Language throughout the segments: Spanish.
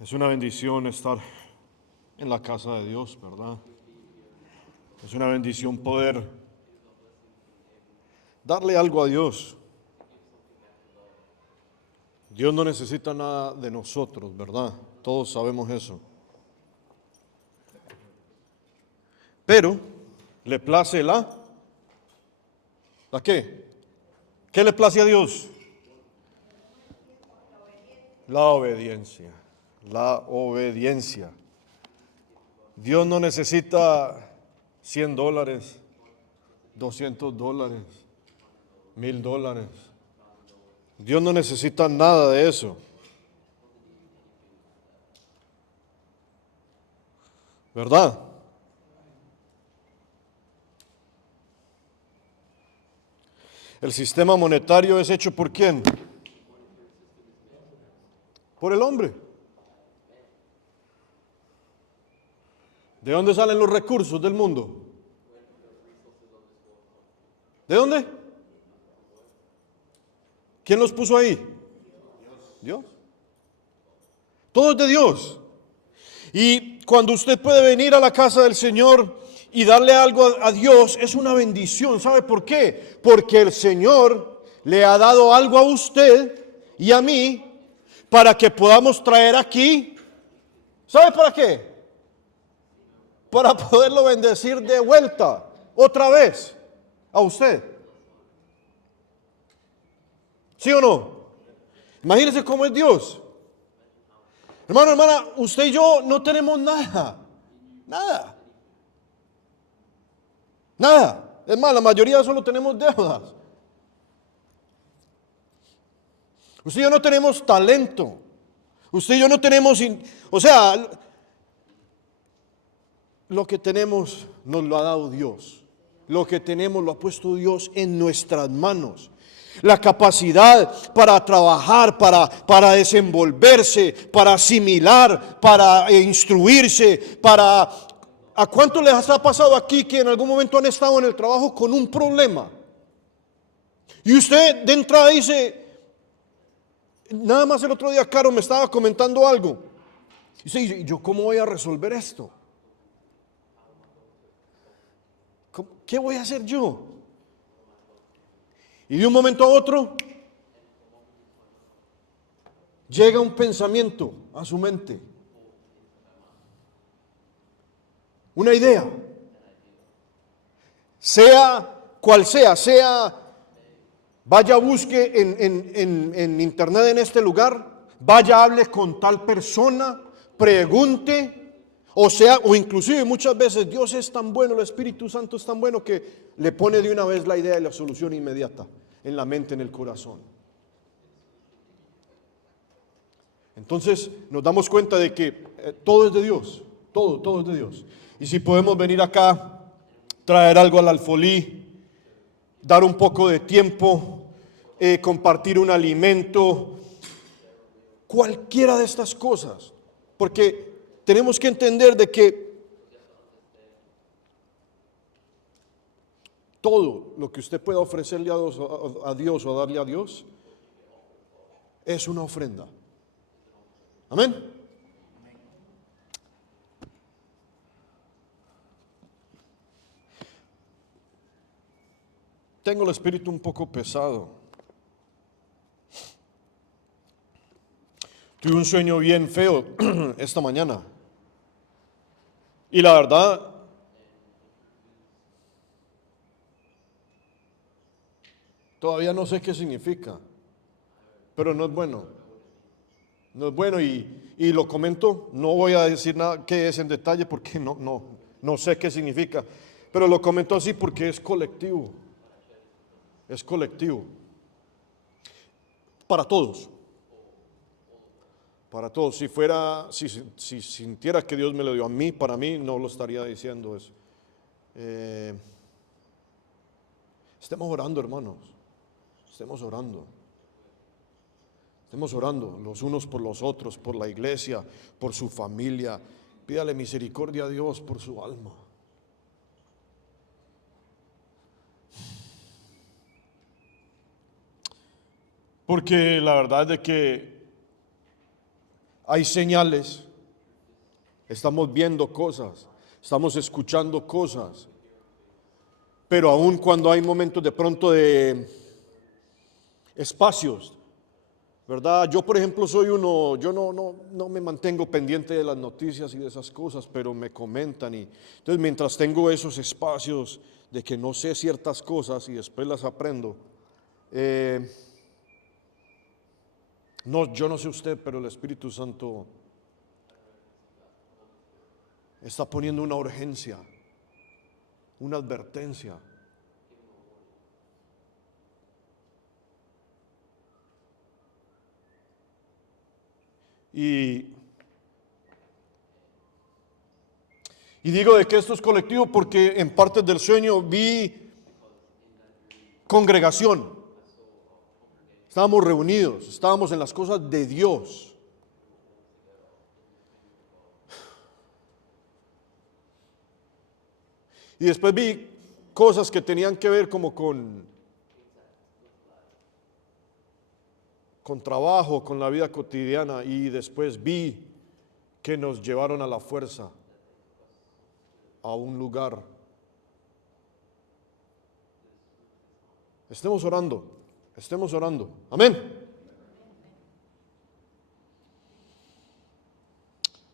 Es una bendición estar en la casa de Dios, ¿verdad? Es una bendición poder darle algo a Dios. Dios no necesita nada de nosotros, ¿verdad? Todos sabemos eso. Pero le place ¿la qué? ¿Qué le place a Dios? La obediencia. La obediencia. Dios no necesita $100, $200, $1000. Dios no necesita nada de eso. ¿Verdad? El sistema monetario es hecho ¿por quién? Por el hombre. ¿De dónde salen los recursos del mundo? ¿De dónde? ¿Quién los puso ahí? Dios. Todo es de Dios. Y cuando usted puede venir a la casa del Señor y darle algo a Dios, es una bendición. ¿Sabe por qué? Porque el Señor le ha dado algo a usted y a mí para que podamos traer aquí. ¿Sabe para qué? Para poderlo bendecir de vuelta, otra vez, a usted. ¿Sí o no? Imagínense cómo es Dios. Hermano, hermana, usted y yo no tenemos nada. Nada. Nada. Es más, la mayoría solo tenemos deudas. Usted y yo no tenemos talento. Usted y yo no tenemos, o sea, lo que tenemos nos lo ha dado Dios. Lo que tenemos lo ha puesto Dios en nuestras manos. La capacidad para trabajar, para desenvolverse, para asimilar, para instruirse, para... ¿A cuánto les ha pasado aquí que en algún momento han estado en el trabajo con un problema? Y usted de entrada dice, nada más el otro día Caro me estaba comentando algo. Dice, ¿y yo cómo voy a resolver esto? ¿Qué voy a hacer yo? Y de un momento a otro llega un pensamiento a su mente, una idea, sea cual sea, vaya busque en internet en este lugar, vaya hable con tal persona, pregunte, o inclusive muchas veces Dios es tan bueno, el Espíritu Santo es tan bueno que le pone de una vez la idea y la solución inmediata en la mente, en el corazón. Entonces nos damos cuenta de que todo es de Dios, todo es de Dios. Y si podemos venir acá, traer algo al alfolí, dar un poco de tiempo, compartir un alimento, cualquiera de estas cosas, porque tenemos que entender de que todo lo que usted pueda ofrecerle a Dios o darle a Dios es una ofrenda. Amén. Tengo el espíritu un poco pesado. Tuve un sueño bien feo esta mañana. Y la verdad, todavía no sé qué significa, pero no es bueno. No es bueno y lo comento, no voy a decir nada qué es en detalle porque no sé qué significa, pero lo comento así porque es colectivo. Es colectivo. Para todos. Para todos. Si sintiera que Dios me lo dio a mí, para mí no lo estaría diciendo eso. Estemos orando, hermanos. Estemos orando. Estemos orando los unos por los otros, por la iglesia, por su familia. Pídale misericordia a Dios por su alma. Porque la verdad es de que hay señales, estamos viendo cosas, estamos escuchando cosas, pero aun cuando hay momentos de pronto de espacios, ¿verdad? Yo, por ejemplo, soy uno, yo no me mantengo pendiente de las noticias y de esas cosas, pero me comentan y entonces mientras tengo esos espacios de que no sé ciertas cosas y después las aprendo, no, yo no sé usted, pero el Espíritu Santo está poniendo una urgencia, una advertencia. Y digo de que esto es colectivo porque en partes del sueño vi congregación. Estábamos reunidos, estábamos en las cosas de Dios. Y después vi cosas que tenían que ver como con trabajo, con la vida cotidiana, y después vi que nos llevaron a la fuerza a un lugar. Estemos orando. Amén.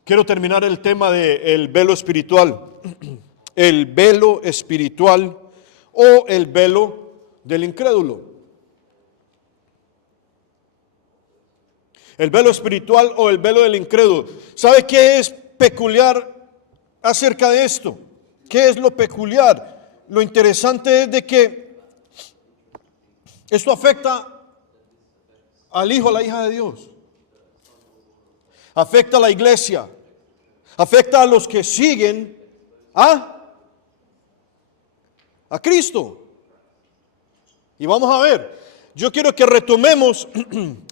Quiero terminar el tema del velo espiritual. El velo espiritual o el velo del incrédulo. El velo espiritual o el velo del incrédulo. ¿Sabe qué es peculiar acerca de esto? ¿Qué es lo peculiar? Lo interesante es de que esto afecta al hijo, a la hija de Dios. Afecta a la iglesia. Afecta a los que siguen a Cristo. Y vamos a ver. Yo quiero que retomemos,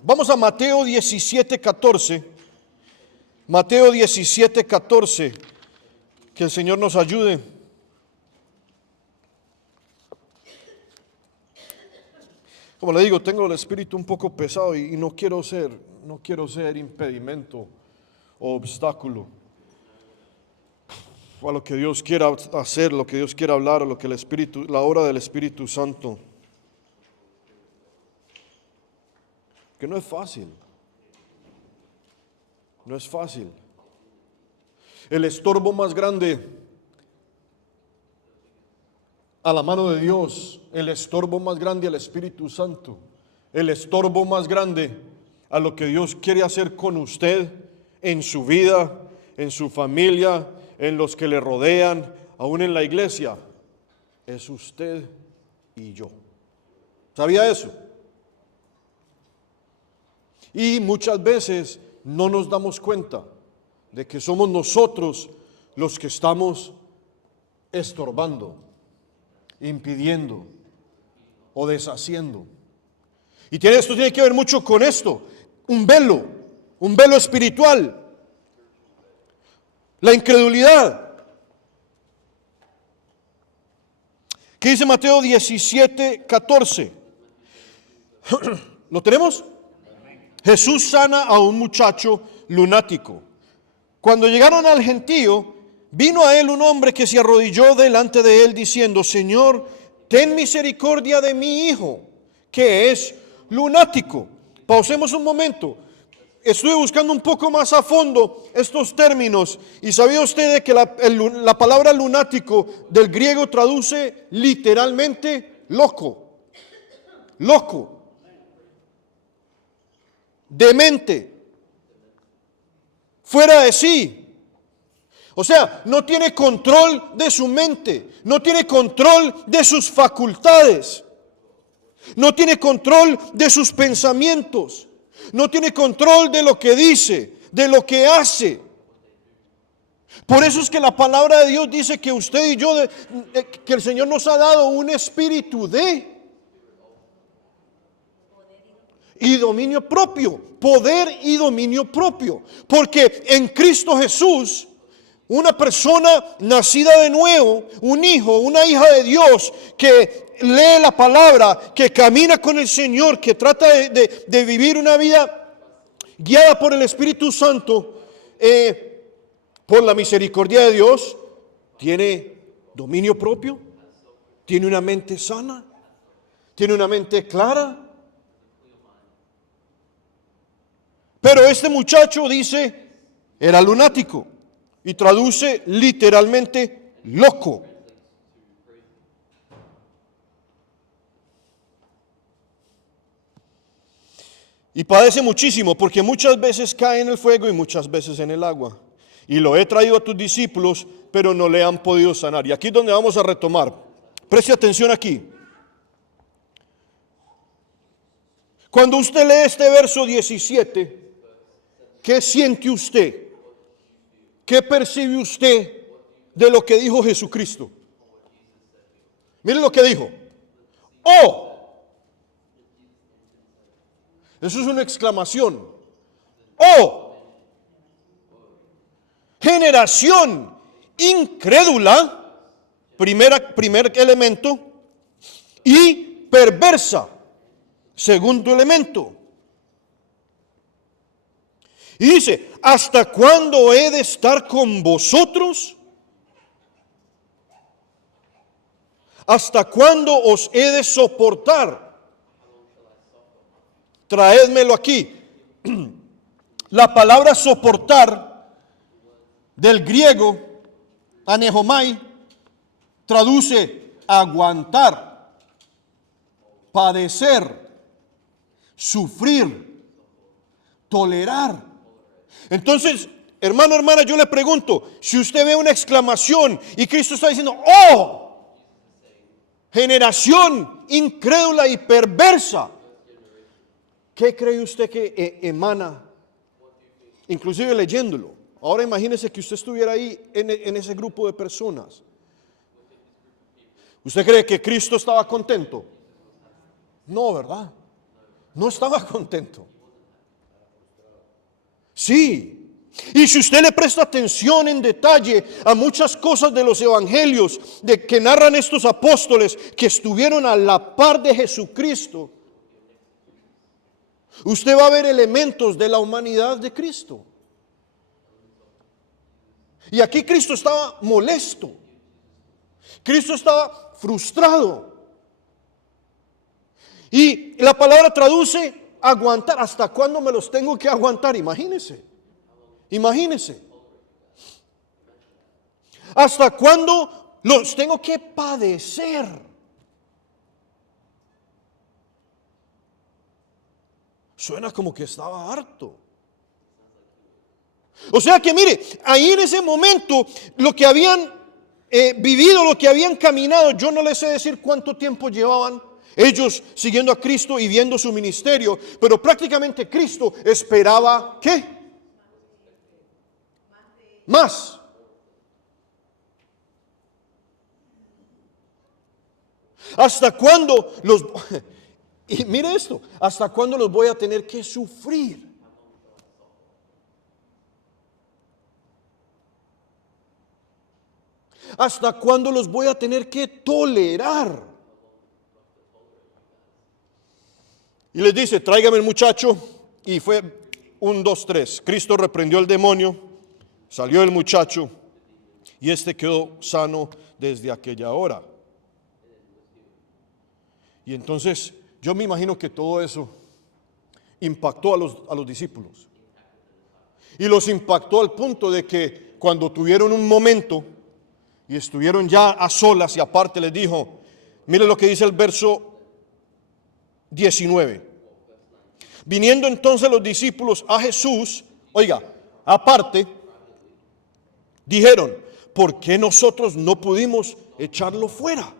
vamos a Mateo 17:14. Mateo 17:14. Que el Señor nos ayude. Como le digo, tengo el espíritu un poco pesado y no quiero ser impedimento o obstáculo a lo que Dios quiera hacer, lo que Dios quiera hablar, a lo que el Espíritu, la obra del Espíritu Santo. Que no es fácil. No es fácil. El estorbo más grande a la mano de Dios, el estorbo más grande al Espíritu Santo, el estorbo más grande a lo que Dios quiere hacer con usted en su vida, en su familia, en los que le rodean, aún en la iglesia, es usted y yo. ¿Sabía eso? Y muchas veces no nos damos cuenta de que somos nosotros los que estamos estorbando, impidiendo o deshaciendo. Y esto tiene que ver mucho con esto, un velo espiritual, la incredulidad. ¿Qué dice Mateo 17:14? ¿Lo tenemos? Jesús sana a un muchacho lunático. Cuando llegaron al gentío, vino a él un hombre que se arrodilló delante de él diciendo: Señor, ten misericordia de mi hijo, que es lunático. Pausemos un momento. Estuve buscando un poco más a fondo estos términos y ¿sabía usted de que la palabra lunático del griego traduce literalmente loco, demente, fuera de sí? O sea, no tiene control de su mente, no tiene control de sus facultades, no tiene control de sus pensamientos, no tiene control de lo que dice, de lo que hace. Por eso es que la palabra de Dios dice que usted y yo, que el Señor nos ha dado un espíritu y dominio propio, poder y dominio propio. Porque en Cristo Jesús, una persona nacida de nuevo, un hijo, una hija de Dios, que lee la palabra, que camina con el Señor, que trata de vivir una vida guiada por el Espíritu Santo, por la misericordia de Dios, tiene dominio propio, tiene una mente sana, tiene una mente clara. Pero este muchacho dice, era lunático, y traduce literalmente loco. Y padece muchísimo porque muchas veces cae en el fuego y muchas veces en el agua. Y lo he traído a tus discípulos, pero no le han podido sanar. Y aquí es donde vamos a retomar. Preste atención aquí. Cuando usted lee este verso 17, ¿qué siente usted? ¿Qué percibe usted de lo que dijo Jesucristo? Mire lo que dijo. ¡Oh! Eso es una exclamación. ¡Oh! Generación incrédula, primer elemento, y perversa, segundo elemento. Y dice, ¿hasta cuándo he de estar con vosotros? ¿Hasta cuándo os he de soportar? Traédmelo aquí. La palabra soportar del griego anehomai traduce aguantar, padecer, sufrir, tolerar. Entonces, hermano, hermana, yo le pregunto, si usted ve una exclamación y Cristo está diciendo, ¡oh! Generación incrédula y perversa. ¿Qué cree usted que emana? Inclusive leyéndolo. Ahora imagínese que usted estuviera ahí en ese grupo de personas. ¿Usted cree que Cristo estaba contento? No, ¿verdad? No estaba contento. Sí. Y si usted le presta atención en detalle a muchas cosas de los evangelios de que narran estos apóstoles que estuvieron a la par de Jesucristo, usted va a ver elementos de la humanidad de Cristo. Y aquí Cristo estaba molesto. Cristo estaba frustrado. Y la palabra traduce aguantar. ¿Hasta cuándo me los tengo que aguantar? Imagínese. Imagínese. ¿Hasta cuándo los tengo que padecer? Suena como que estaba harto. O sea que mire, ahí en ese momento, lo que habían vivido, lo que habían caminado, yo no les sé decir cuánto tiempo llevaban ellos siguiendo a Cristo y viendo su ministerio, pero prácticamente Cristo esperaba, ¿qué? Más. ¿Hasta cuándo los... Y mire esto, ¿hasta cuándo los voy a tener que sufrir? ¿Hasta cuándo los voy a tener que tolerar? Y les dice, tráigame el muchacho. Y fue 1, 2, 3. Cristo reprendió al demonio, salió el muchacho y este quedó sano desde aquella hora. Y entonces yo me imagino que todo eso impactó a los discípulos. Y los impactó al punto de que cuando tuvieron un momento y estuvieron ya a solas y aparte les dijo, mire lo que dice el verso 19. Viniendo entonces los discípulos a Jesús, oiga, aparte, dijeron, ¿por qué nosotros no pudimos echarlo fuera?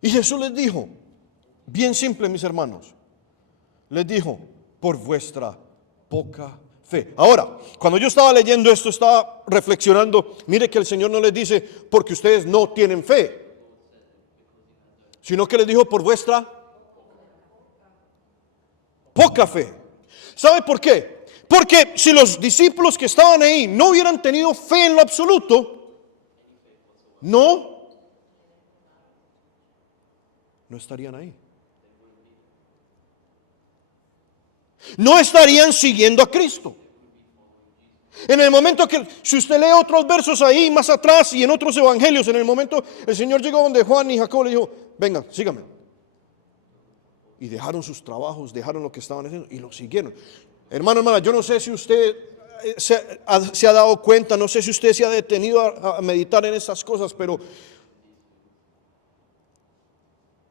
Y Jesús les dijo, bien simple, mis hermanos, les dijo, por vuestra poca fe. Ahora, cuando yo estaba leyendo esto, estaba reflexionando, mire que el Señor no les dice, porque ustedes no tienen fe, sino que les dijo, por vuestra poca fe. ¿Sabe por qué? Porque si los discípulos que estaban ahí no hubieran tenido fe en lo absoluto, no no estarían ahí. No estarían siguiendo a Cristo. En el momento que, si usted lee otros versos ahí más atrás y en otros evangelios, en el momento el Señor llegó donde Juan y Jacob le dijo, venga, sígame. Y dejaron sus trabajos, dejaron lo que estaban haciendo y lo siguieron. Hermano, hermana, yo no sé si usted se ha dado cuenta, no sé si usted se ha detenido a meditar en estas cosas, pero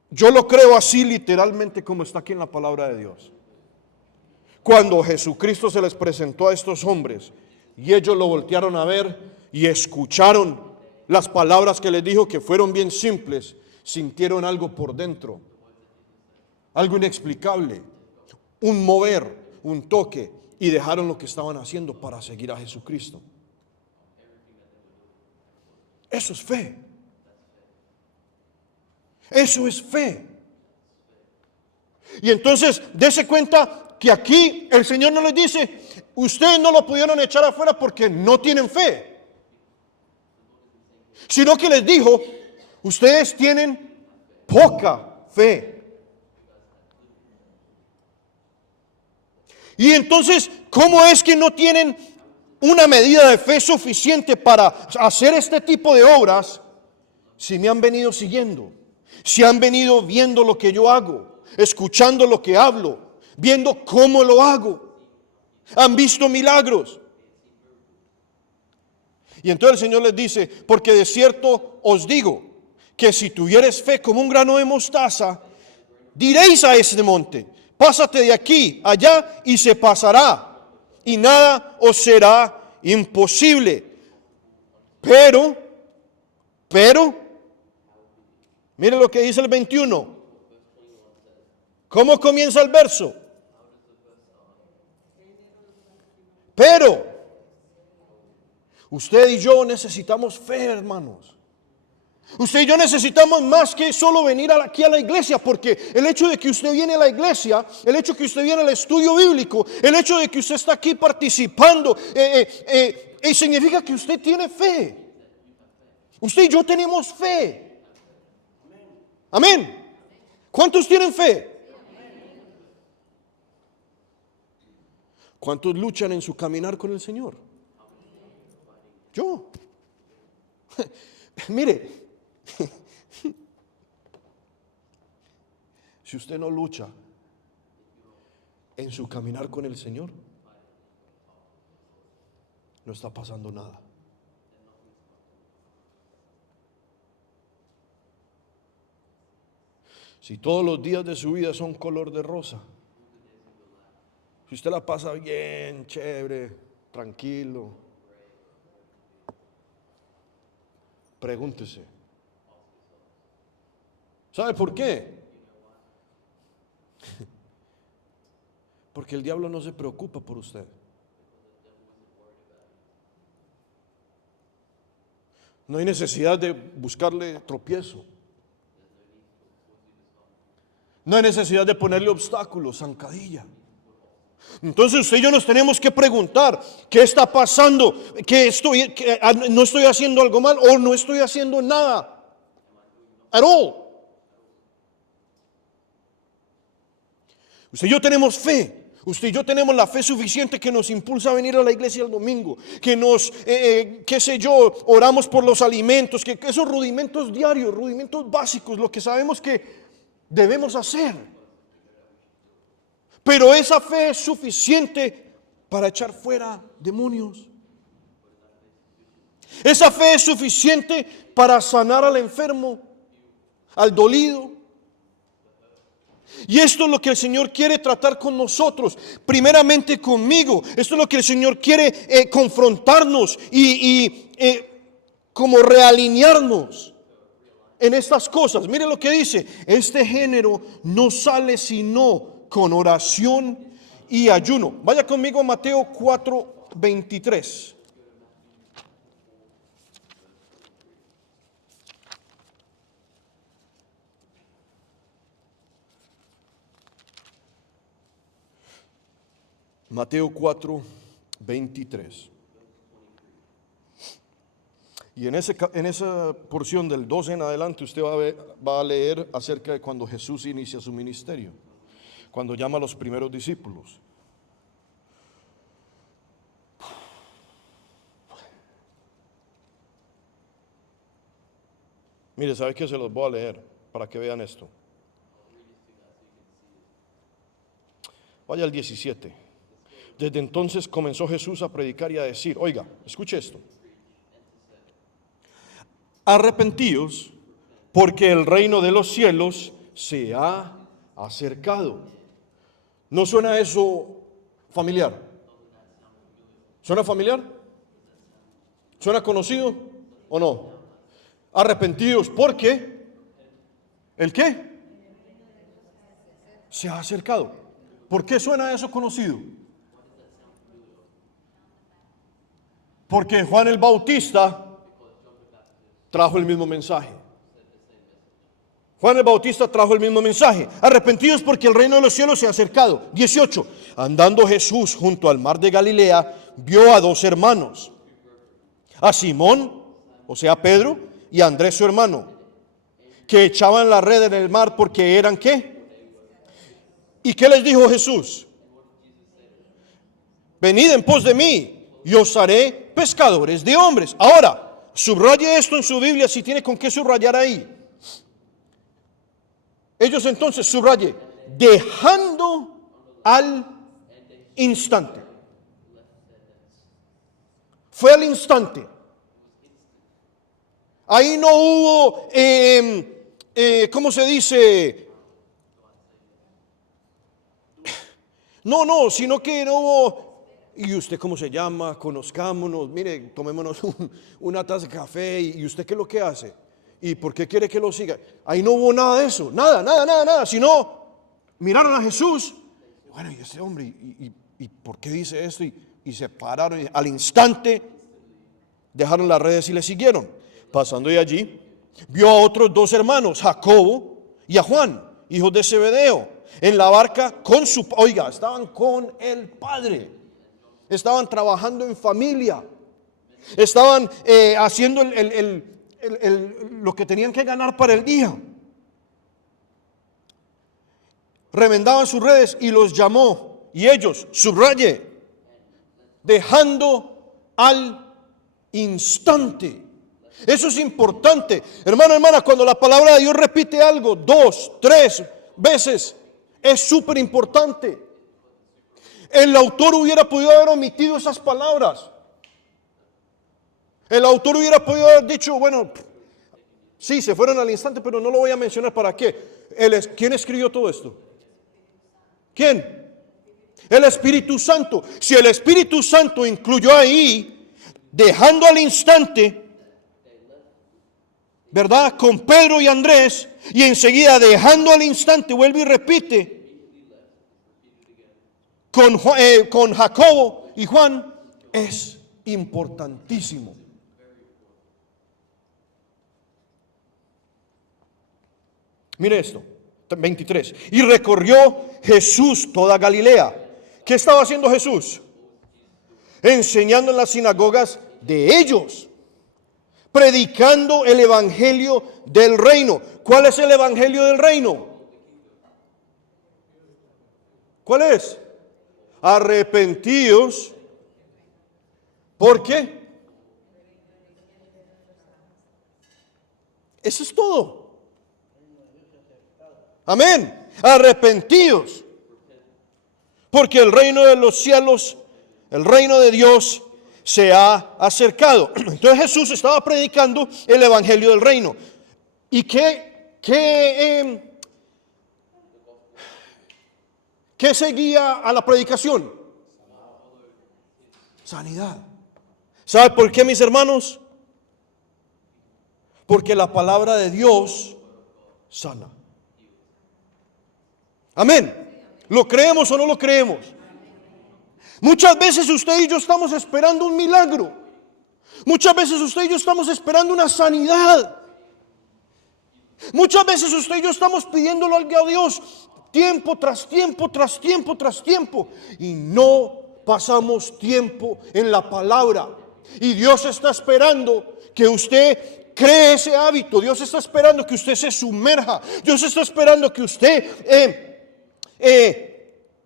yo lo creo así literalmente como está aquí en la palabra de Dios. Cuando Jesucristo se les presentó a estos hombres y ellos lo voltearon a ver y escucharon las palabras que les dijo, que fueron bien simples, sintieron algo por dentro, algo inexplicable, un mover, un toque, y dejaron lo que estaban haciendo para seguir a Jesucristo. Eso es fe. Eso es fe. Y entonces, dése cuenta que aquí el Señor no les dice, ustedes no lo pudieron echar afuera porque no tienen fe, sino que les dijo, ustedes tienen poca fe. Y entonces, ¿cómo es que no tienen una medida de fe suficiente para hacer este tipo de obras si me han venido siguiendo? Si han venido viendo lo que yo hago, escuchando lo que hablo, viendo cómo lo hago, han visto milagros. Y entonces el Señor les dice, porque de cierto os digo, que si tuvieres fe como un grano de mostaza, diréis a este monte, pásate de aquí, allá, y se pasará, y nada os será imposible. Pero, mire lo que dice el 21. ¿Cómo comienza el verso? Pero usted y yo necesitamos fe, hermanos. Usted y yo necesitamos más que solo venir aquí a la iglesia, porque el hecho de que usted viene a la iglesia, el hecho de que usted viene al estudio bíblico, el hecho de que usted está aquí participando, significa que usted tiene fe. Usted y yo tenemos fe. Amén. ¿Cuántos tienen fe? ¿Cuántos luchan en su caminar con el Señor? Yo. Mire, si usted no lucha en su caminar con el Señor, no está pasando nada. Si todos los días de su vida son color de rosa, si usted la pasa bien, chévere, tranquilo, pregúntese, ¿sabe por qué? Porque el diablo no se preocupa por usted. No hay necesidad de buscarle tropiezo. No hay necesidad de ponerle obstáculos, zancadilla. Entonces usted y yo nos tenemos que preguntar, ¿qué está pasando? ¿No estoy haciendo algo mal o no estoy haciendo nada? At all. Usted y yo tenemos fe. Usted y yo tenemos la fe suficiente que nos impulsa a venir a la iglesia el domingo, que nos, qué sé yo, oramos por los alimentos, que esos rudimentos diarios, rudimentos básicos, lo que sabemos que debemos hacer. Pero esa fe es suficiente para echar fuera demonios. Esa fe es suficiente para sanar al enfermo, al dolido. Y esto es lo que el Señor quiere tratar con nosotros, primeramente conmigo. Esto es lo que el Señor quiere confrontarnos y como realinearnos en estas cosas. Mire lo que dice: este género no sale sino con oración y ayuno. Vaya conmigo a Mateo 4:23. Mateo 4:23. Y en esa porción del 12 en adelante usted va a leer acerca de cuando Jesús inicia su ministerio, cuando llama a los primeros discípulos. Mire, ¿sabe qué? Se los voy a leer para que vean esto. Vaya al 17. Desde entonces comenzó Jesús a predicar y a decir, oiga, escuche esto. Arrepentíos, porque el reino de los cielos se ha acercado. ¿No suena eso familiar? ¿Suena familiar? ¿Suena conocido o no? Arrepentidos porque ¿el qué? Se ha acercado. ¿Por qué suena eso conocido? Porque Juan el Bautista trajo el mismo mensaje. Juan el Bautista trajo el mismo mensaje. Arrepentidos porque el reino de los cielos se ha acercado. 18. Andando Jesús junto al mar de Galilea, vio a dos hermanos, a Simón, o sea Pedro, y a Andrés su hermano, que echaban la red en el mar porque eran ¿qué? ¿Y qué les dijo Jesús? Venid en pos de mí y os haré pescadores de hombres. Ahora, subraye esto en su Biblia si tiene con qué subrayar ahí. Ellos entonces subraye, dejando al instante. Fue al instante. Ahí no hubo, ¿cómo se dice? No, sino que no hubo, ¿y usted cómo se llama? Conozcámonos, mire, tomémonos una taza de café, ¿y usted qué es lo que hace? ¿Y por qué quiere que lo siga? Ahí no hubo nada de eso, nada, sino miraron a Jesús, bueno, y ese hombre, ¿y por qué dice esto? Y se pararon, y al instante dejaron las redes y le siguieron. Pasando de allí, vio a otros dos hermanos, Jacobo y a Juan, hijos de Zebedeo, en la barca estaban con el Padre, estaban trabajando en familia, estaban haciendo lo que tenían que ganar para el día. Remendaban sus redes y los llamó, y ellos, subraye, dejando al instante. Eso es importante, hermano, hermana, cuando la palabra de Dios repite algo 2, 3 veces, es súper importante. El autor hubiera podido haber omitido esas palabras. El autor hubiera podido haber dicho, bueno, sí, se fueron al instante, pero no lo voy a mencionar. ¿Para qué? ¿Quién escribió todo esto? ¿Quién? El Espíritu Santo. Si el Espíritu Santo incluyó ahí, dejando al instante, ¿verdad? Con Pedro y Andrés, y enseguida dejando al instante, vuelve y repite, con Jacobo y Juan, es importantísimo. Mire esto, 23. Y recorrió Jesús toda Galilea. ¿Qué estaba haciendo Jesús? Enseñando en las sinagogas de ellos, predicando el evangelio del reino. ¿Cuál es el evangelio del reino? ¿Cuál es? Arrepentíos. ¿Por qué? Eso es todo. Amén. Arrepentíos. Porque el reino de los cielos, el reino de Dios, se ha acercado. Entonces Jesús estaba predicando el evangelio del reino. ¿Y qué seguía a la predicación? Sanidad. ¿Sabe por qué, mis hermanos? Porque la palabra de Dios sana. Amén. ¿Lo creemos o no lo creemos? Muchas veces usted y yo estamos esperando un milagro. Muchas veces usted y yo estamos esperando una sanidad. Muchas veces usted y yo estamos pidiéndolo a Dios tiempo tras tiempo, tras tiempo, tras tiempo. Y no pasamos tiempo en la palabra. Y Dios está esperando que usted cree ese hábito. Dios está esperando que usted se sumerja. Dios está esperando que usted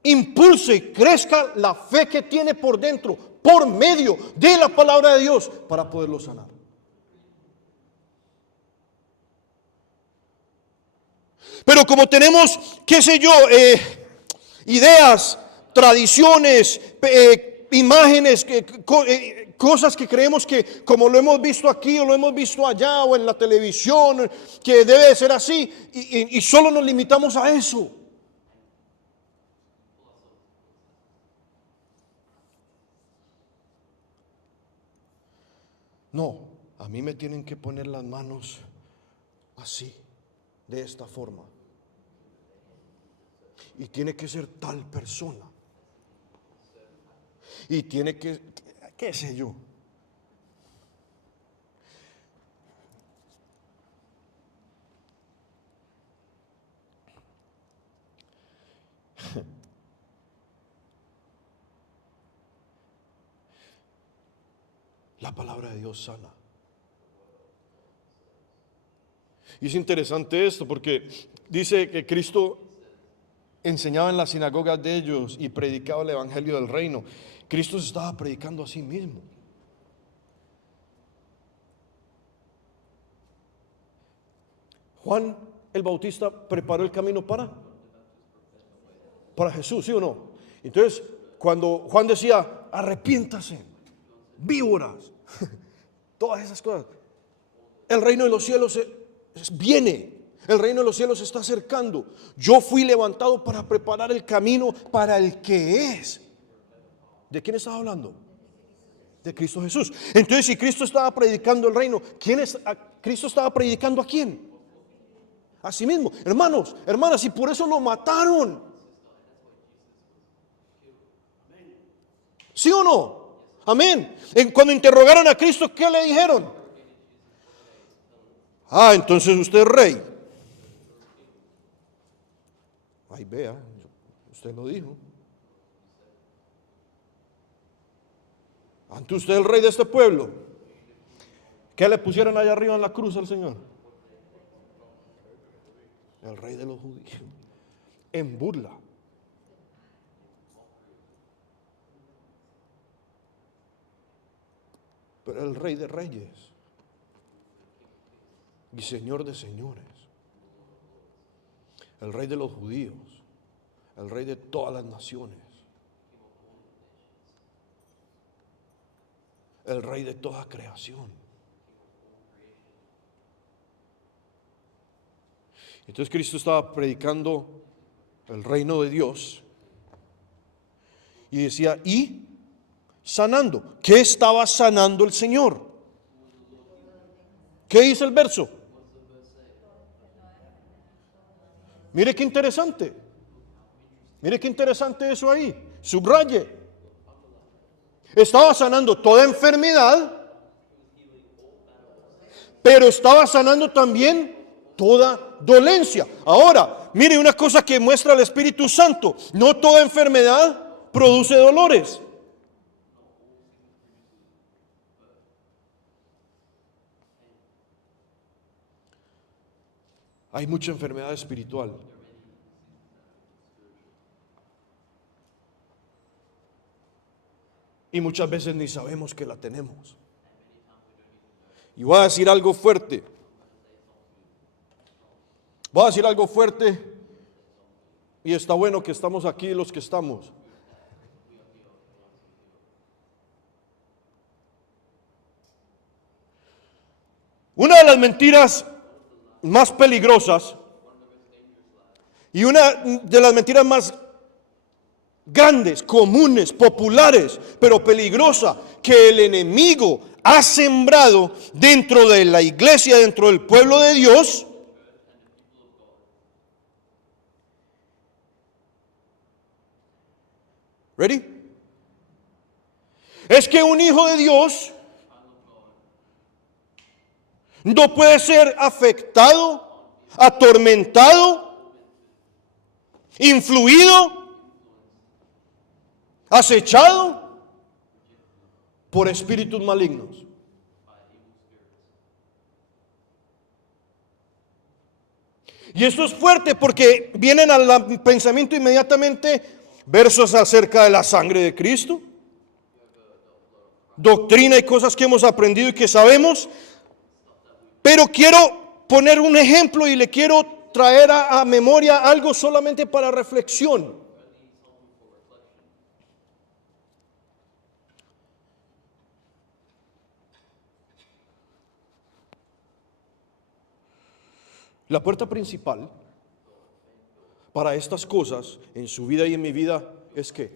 impulse y crezca la fe que tiene por dentro, por medio de la palabra de Dios, para poderlo sanar. Pero como tenemos, qué sé yo, ideas, tradiciones, imágenes, cosas que creemos que como lo hemos visto aquí o lo hemos visto allá o en la televisión, que debe de ser así, y solo nos limitamos a eso. No, a mí me tienen que poner las manos así, de esta forma. Y tiene que ser tal persona. Y tiene que, qué sé yo. La palabra de Dios sana. Y es interesante esto porque dice que Cristo enseñaba en las sinagogas de ellos y predicaba el evangelio del reino. Cristo se estaba predicando a sí mismo. Juan el Bautista preparó el camino para Jesús, ¿sí o no? Entonces, cuando Juan decía, arrepiéntase, víboras, todas esas cosas, el reino de los cielos viene. El reino de los cielos se está acercando. Yo fui levantado para preparar el camino para el que es. ¿De quién estaba hablando? De Cristo Jesús. Entonces, si Cristo estaba predicando el reino, ¿Cristo estaba predicando a quién? A sí mismo. Hermanos, hermanas, y por eso lo mataron. ¿Sí o no? Amén. Cuando interrogaron a Cristo, ¿qué le dijeron? Entonces usted es rey. Ay, vea, usted lo dijo. Ante usted el rey de este pueblo. ¿Qué le pusieron allá arriba en la cruz al Señor? El rey de los judíos. En burla. Pero el rey de reyes y señor de señores. El rey de los judíos, el rey de todas las naciones, el rey de toda creación. Entonces Cristo estaba predicando el reino de Dios y decía, y sanando. ¿Qué estaba sanando el Señor? ¿Qué dice el verso? Mire qué interesante. Mire qué interesante eso ahí. Subraye. Estaba sanando toda enfermedad, pero estaba sanando también toda dolencia. Ahora, mire una cosa que muestra el Espíritu Santo. No toda enfermedad produce dolores. Hay mucha enfermedad espiritual. Y muchas veces ni sabemos que la tenemos. Y voy a decir algo fuerte. Voy a decir algo fuerte. Y está bueno que estamos aquí los que estamos. Una de las mentiras más peligrosas y una de las mentiras más grandes, comunes, populares, pero peligrosa que el enemigo ha sembrado dentro de la iglesia, dentro del pueblo de Dios, ¿ready? Es que un hijo de Dios no puede ser afectado, atormentado, influido, acechado por espíritus malignos. Y esto es fuerte porque vienen al pensamiento inmediatamente versos acerca de la sangre de Cristo, doctrina y cosas que hemos aprendido y que sabemos. Pero quiero poner un ejemplo y le quiero traer a memoria algo solamente para reflexión. La puerta principal para estas cosas en su vida y en mi vida es que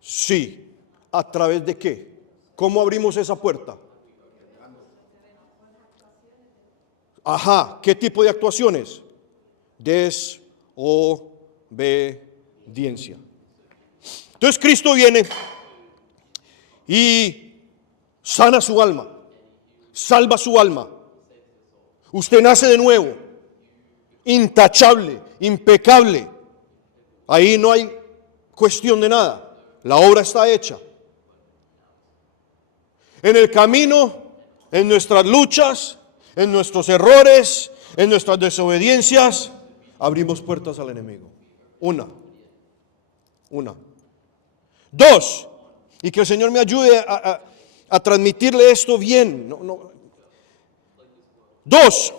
sí, ¿a través de qué? ¿Cómo abrimos esa puerta? Ajá, ¿qué tipo de actuaciones? Desobediencia. Entonces Cristo viene y sana su alma, salva su alma. Usted nace de nuevo, intachable, impecable. Ahí no hay cuestión de nada. La obra está hecha. En el camino, en nuestras luchas, en nuestros errores, en nuestras desobediencias, abrimos puertas al enemigo. Una. Dos, y que el Señor me ayude a transmitirle esto bien. Dos,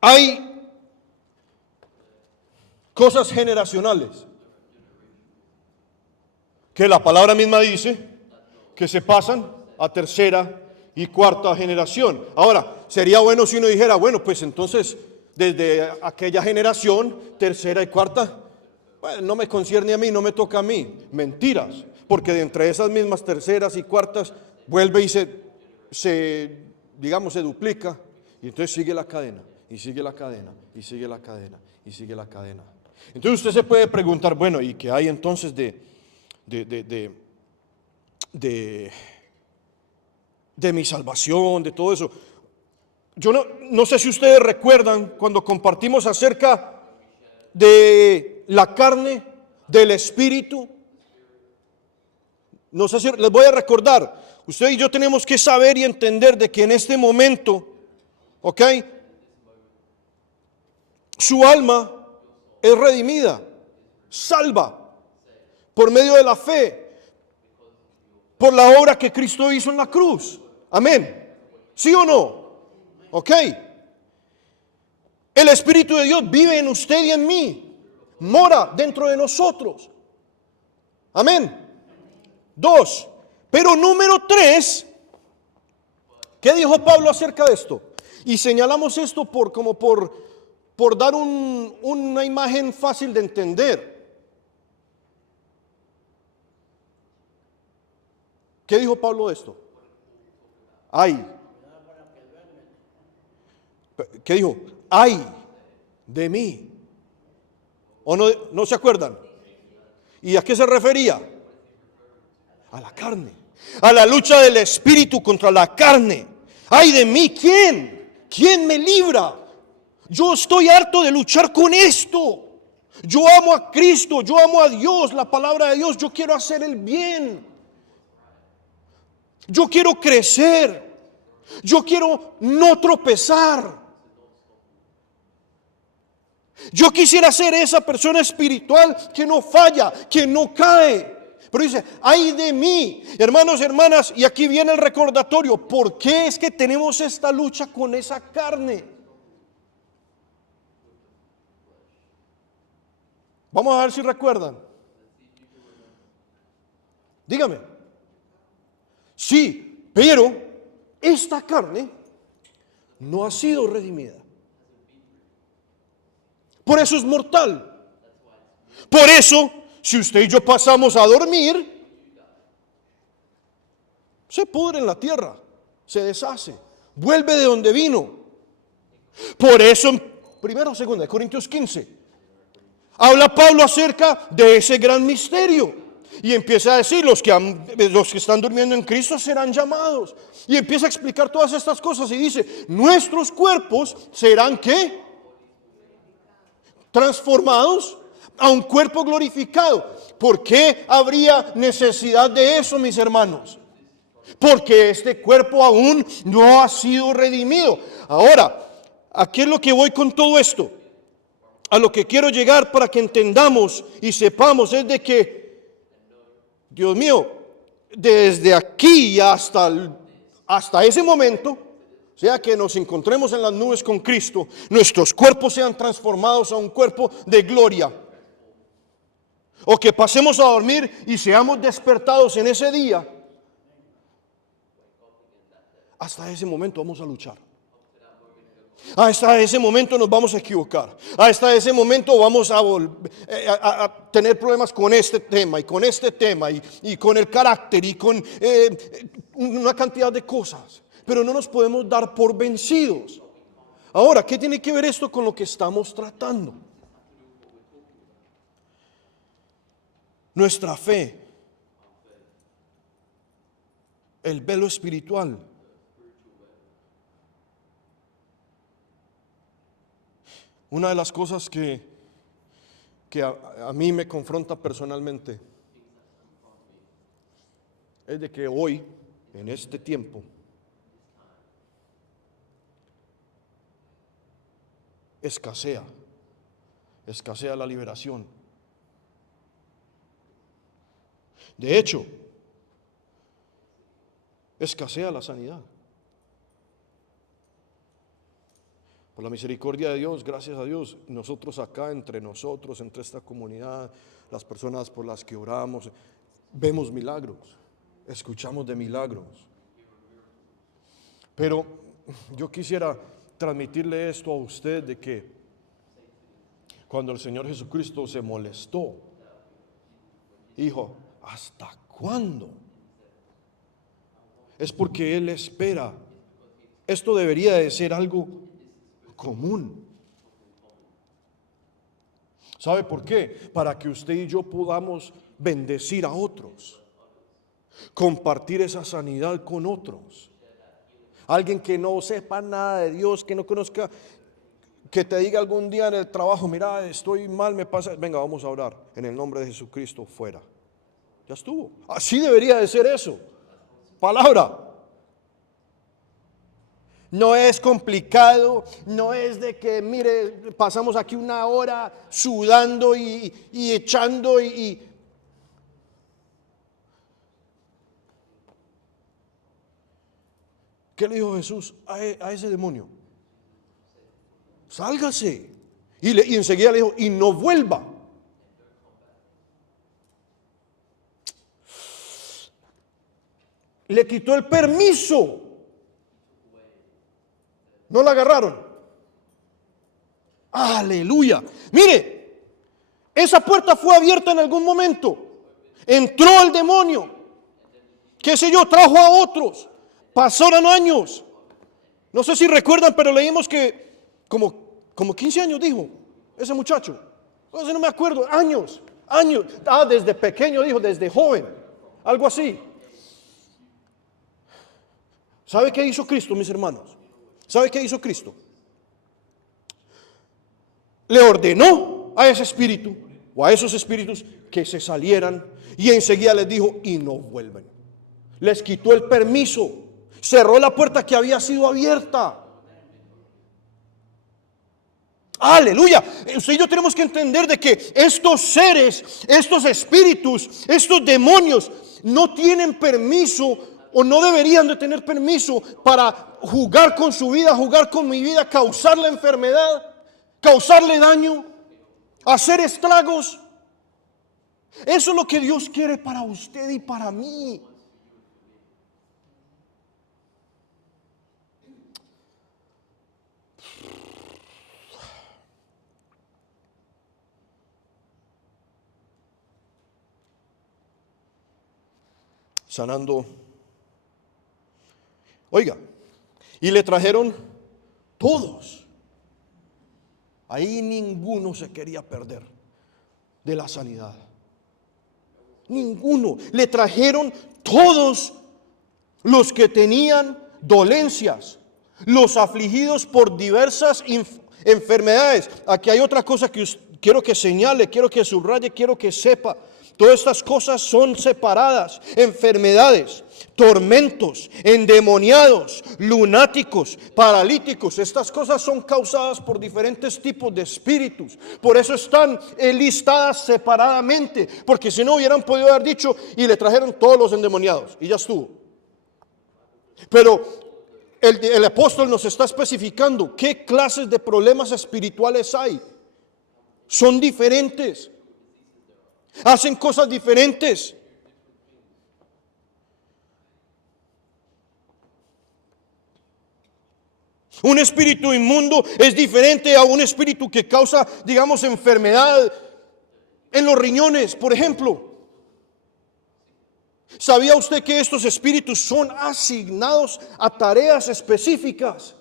hay cosas generacionales que la palabra misma dice que se pasan a tercera y cuarta generación. Ahora, sería bueno si uno dijera, bueno, pues entonces desde aquella generación, tercera y cuarta, bueno, no me concierne a mí, no me toca a mí. Mentiras, porque de entre esas mismas terceras y cuartas vuelve y se duplica, y entonces sigue la cadena, y sigue la cadena, y sigue la cadena, y sigue la cadena. Entonces usted se puede preguntar, bueno, ¿y qué hay entonces de mi salvación, de todo eso? Yo no sé si ustedes recuerdan cuando compartimos acerca de la carne, del espíritu. No sé si les voy a recordar. Usted y yo tenemos que saber y entender de que en este momento, ¿ok?, su alma es redimida, salva, por medio de la fe, por la obra que Cristo hizo en la cruz. Amén. ¿Sí o no? ¿Ok? El Espíritu de Dios vive en usted y en mí, mora dentro de nosotros. Amén. Dos. Pero número tres, ¿qué dijo Pablo acerca de esto? Y señalamos esto por dar una imagen fácil de entender. ¿Qué dijo Pablo de esto? Ay. ¿Qué dijo? Ay de mí. ¿O no se acuerdan? ¿Y a qué se refería? A la carne. A la lucha del espíritu contra la carne. Ay de mí, ¿quién? ¿Quién me libra? Yo estoy harto de luchar con esto. Yo amo a Cristo, yo amo a Dios, la palabra de Dios. Yo quiero hacer el bien. Yo quiero crecer. Yo quiero no tropezar. Yo quisiera ser esa persona espiritual que no falla, que no cae. Pero dice, ay de mí, hermanos, hermanas, y aquí viene el recordatorio. ¿Por qué es que tenemos esta lucha con esa carne? Vamos a ver si recuerdan. Dígame. Sí, pero esta carne no ha sido redimida. Por eso es mortal. Por eso, si usted y yo pasamos a dormir, se pudre en la tierra, se deshace, vuelve de donde vino. Por eso, primero o segunda de Corintios 15, habla Pablo acerca de ese gran misterio. Y empieza a decir, los que están durmiendo en Cristo serán llamados. Y empieza a explicar todas estas cosas y dice, nuestros cuerpos serán ¿qué? Transformados a un cuerpo glorificado. ¿Por qué habría necesidad de eso, mis hermanos? Porque este cuerpo aún no ha sido redimido. Ahora, ¿a qué es lo que voy con todo esto? A lo que quiero llegar para que entendamos y sepamos es de que, Dios mío, desde aquí hasta ese momento, o sea que nos encontremos en las nubes con Cristo, nuestros cuerpos sean transformados a un cuerpo de gloria, o que pasemos a dormir y seamos despertados en ese día, hasta ese momento vamos a luchar. Hasta ese momento nos vamos a equivocar. Hasta ese momento vamos a tener problemas con este tema y con este tema y con el carácter y con una cantidad de cosas. Pero no nos podemos dar por vencidos. Ahora, ¿qué tiene que ver esto con lo que estamos tratando? Nuestra fe, el velo espiritual. Una de las cosas que a mí me confronta personalmente es de que hoy, en este tiempo, escasea la liberación. De hecho, escasea la sanidad. Por la misericordia de Dios, gracias a Dios, nosotros acá, entre esta comunidad, las personas por las que oramos, vemos milagros, escuchamos de milagros. Pero yo quisiera transmitirle esto a usted de que cuando el Señor Jesucristo se molestó, dijo, ¿hasta cuándo? Es porque Él espera. Esto debería de ser algo común. ¿Sabe por qué? Para que usted y yo podamos bendecir a otros, compartir esa sanidad con otros. Alguien que no sepa nada de Dios, que no conozca, que te diga algún día en el trabajo, mira, estoy mal, me pasa, venga, vamos a orar en el nombre de Jesucristo, fuera. Ya estuvo. Así debería de ser eso. Palabra. No es complicado, no es de que, mire, pasamos aquí una hora sudando y echando y ¿qué le dijo Jesús a ese demonio? Sálgase. Y enseguida le dijo, y no vuelva. Le quitó el permiso. No la agarraron. Aleluya. Mire, esa puerta fue abierta en algún momento. Entró el demonio. Qué sé yo, trajo a otros. Pasaron años. No sé si recuerdan, pero leímos que como 15 años dijo ese muchacho. No me acuerdo, años. Desde pequeño dijo, desde joven. Algo así. ¿Sabe qué hizo Cristo, mis hermanos? ¿Sabe qué hizo Cristo? Le ordenó a ese espíritu o a esos espíritus que se salieran y enseguida les dijo y no vuelven. Les quitó el permiso, cerró la puerta que había sido abierta. Aleluya. Usted y yo tenemos que entender de que estos seres, estos espíritus, estos demonios no tienen permiso o no deberían de tener permiso para jugar con su vida, jugar con mi vida, causarle enfermedad, causarle daño, hacer estragos. Eso es lo que Dios quiere para usted y para mí. Sanando. Oiga, y le trajeron todos. Ahí ninguno se quería perder de la sanidad. Ninguno. Le trajeron todos los que tenían dolencias, los afligidos por diversas enfermedades. Aquí hay otra cosa que quiero que señale, quiero que subraye, quiero que sepa. Todas estas cosas son separadas. Enfermedades, tormentos, endemoniados, lunáticos, paralíticos. Estas cosas son causadas por diferentes tipos de espíritus. Por eso están listadas separadamente. Porque si no hubieran podido haber dicho y le trajeron todos los endemoniados y ya estuvo. Pero el apóstol nos está especificando qué clases de problemas espirituales hay. Son diferentes. Hacen cosas diferentes. Un espíritu inmundo es diferente a un espíritu que causa, digamos, enfermedad en los riñones, por ejemplo. ¿Sabía usted que estos espíritus son asignados a tareas específicas?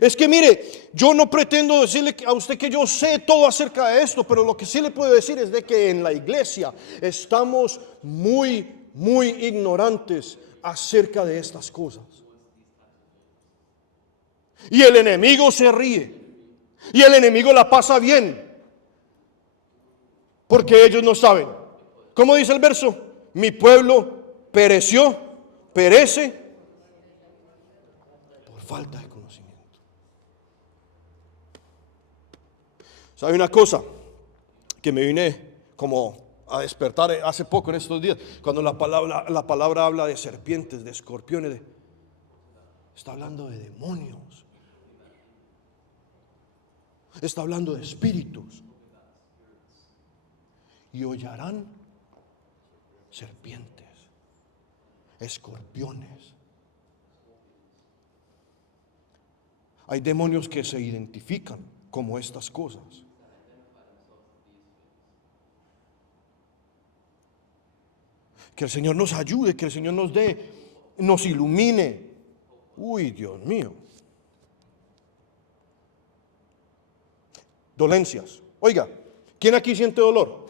Es que mire, yo no pretendo decirle a usted que yo sé todo acerca de esto, pero lo que sí le puedo decir es de que en la iglesia estamos muy ignorantes acerca de estas cosas. Y el enemigo se ríe, y el enemigo la pasa bien, porque ellos no saben. ¿Cómo dice el verso? Mi pueblo perece por falta de conocimiento. ¿Sabe una cosa? Que me vine como a despertar hace poco en estos días, cuando la palabra habla de serpientes, de escorpiones, está hablando de demonios, está hablando de espíritus. Y hollarán serpientes, escorpiones. Hay demonios que se identifican como estas cosas. Que el Señor nos ayude, que el Señor nos dé, nos ilumine. Uy, Dios mío. Dolencias. Oiga, ¿quién aquí siente dolor?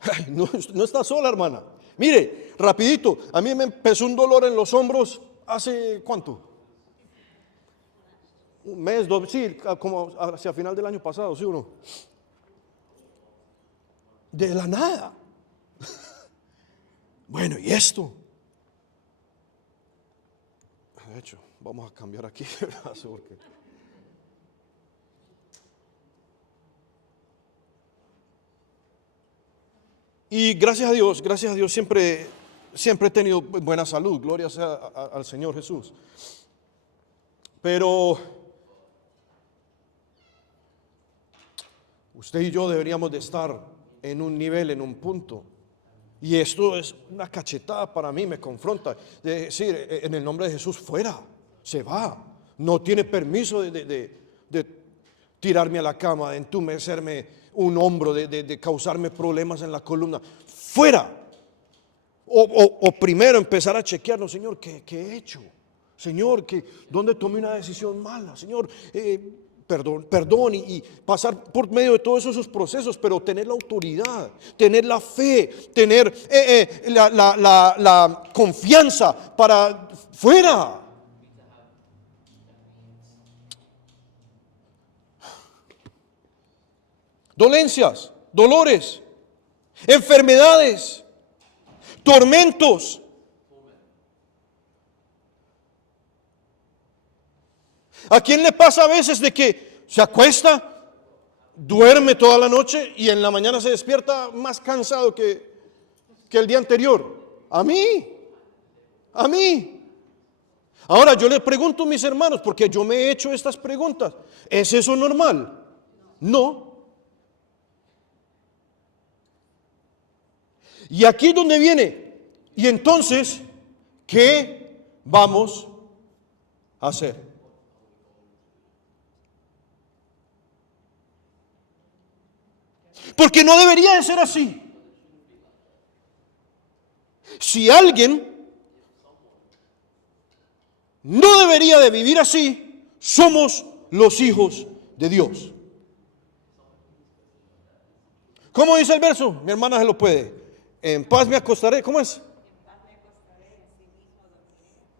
Ay, no está sola, hermana. Mire, rapidito, a mí me empezó un dolor en los hombros hace ¿cuánto? Un mes, dos, sí, como hacia final del año pasado, ¿sí o no? De la nada. Bueno, ¿y esto? De hecho, vamos a cambiar aquí el brazo porque... Y gracias a Dios siempre he tenido buena salud, gloria sea al Señor Jesús. Pero usted y yo deberíamos de estar en un nivel, en un punto. Y esto es una cachetada para mí, me confronta. De decir, en el nombre de Jesús, fuera, se va. No tiene permiso de tirarme a la cama, de entumecerme un hombro, de causarme problemas en la columna. Fuera. O primero empezar a chequearnos, Señor, ¿qué he hecho? Señor, ¿dónde tomé una decisión mala? Señor, perdón y pasar por medio de todos esos procesos, pero tener la autoridad, tener la fe, tener la confianza para fuera. Dolencias, dolores, enfermedades, tormentos. ¿A quién le pasa a veces de que se acuesta, duerme toda la noche y en la mañana se despierta más cansado que el día anterior? A mí. Ahora yo le pregunto a mis hermanos, porque yo me he hecho estas preguntas, ¿es eso normal? No. Y aquí es donde viene. Y entonces, ¿qué vamos a hacer? Porque no debería de ser así. Si alguien no debería de vivir así, somos los hijos de Dios. ¿Cómo dice el verso? Mi hermana se lo puede. En paz me acostaré. ¿Cómo es?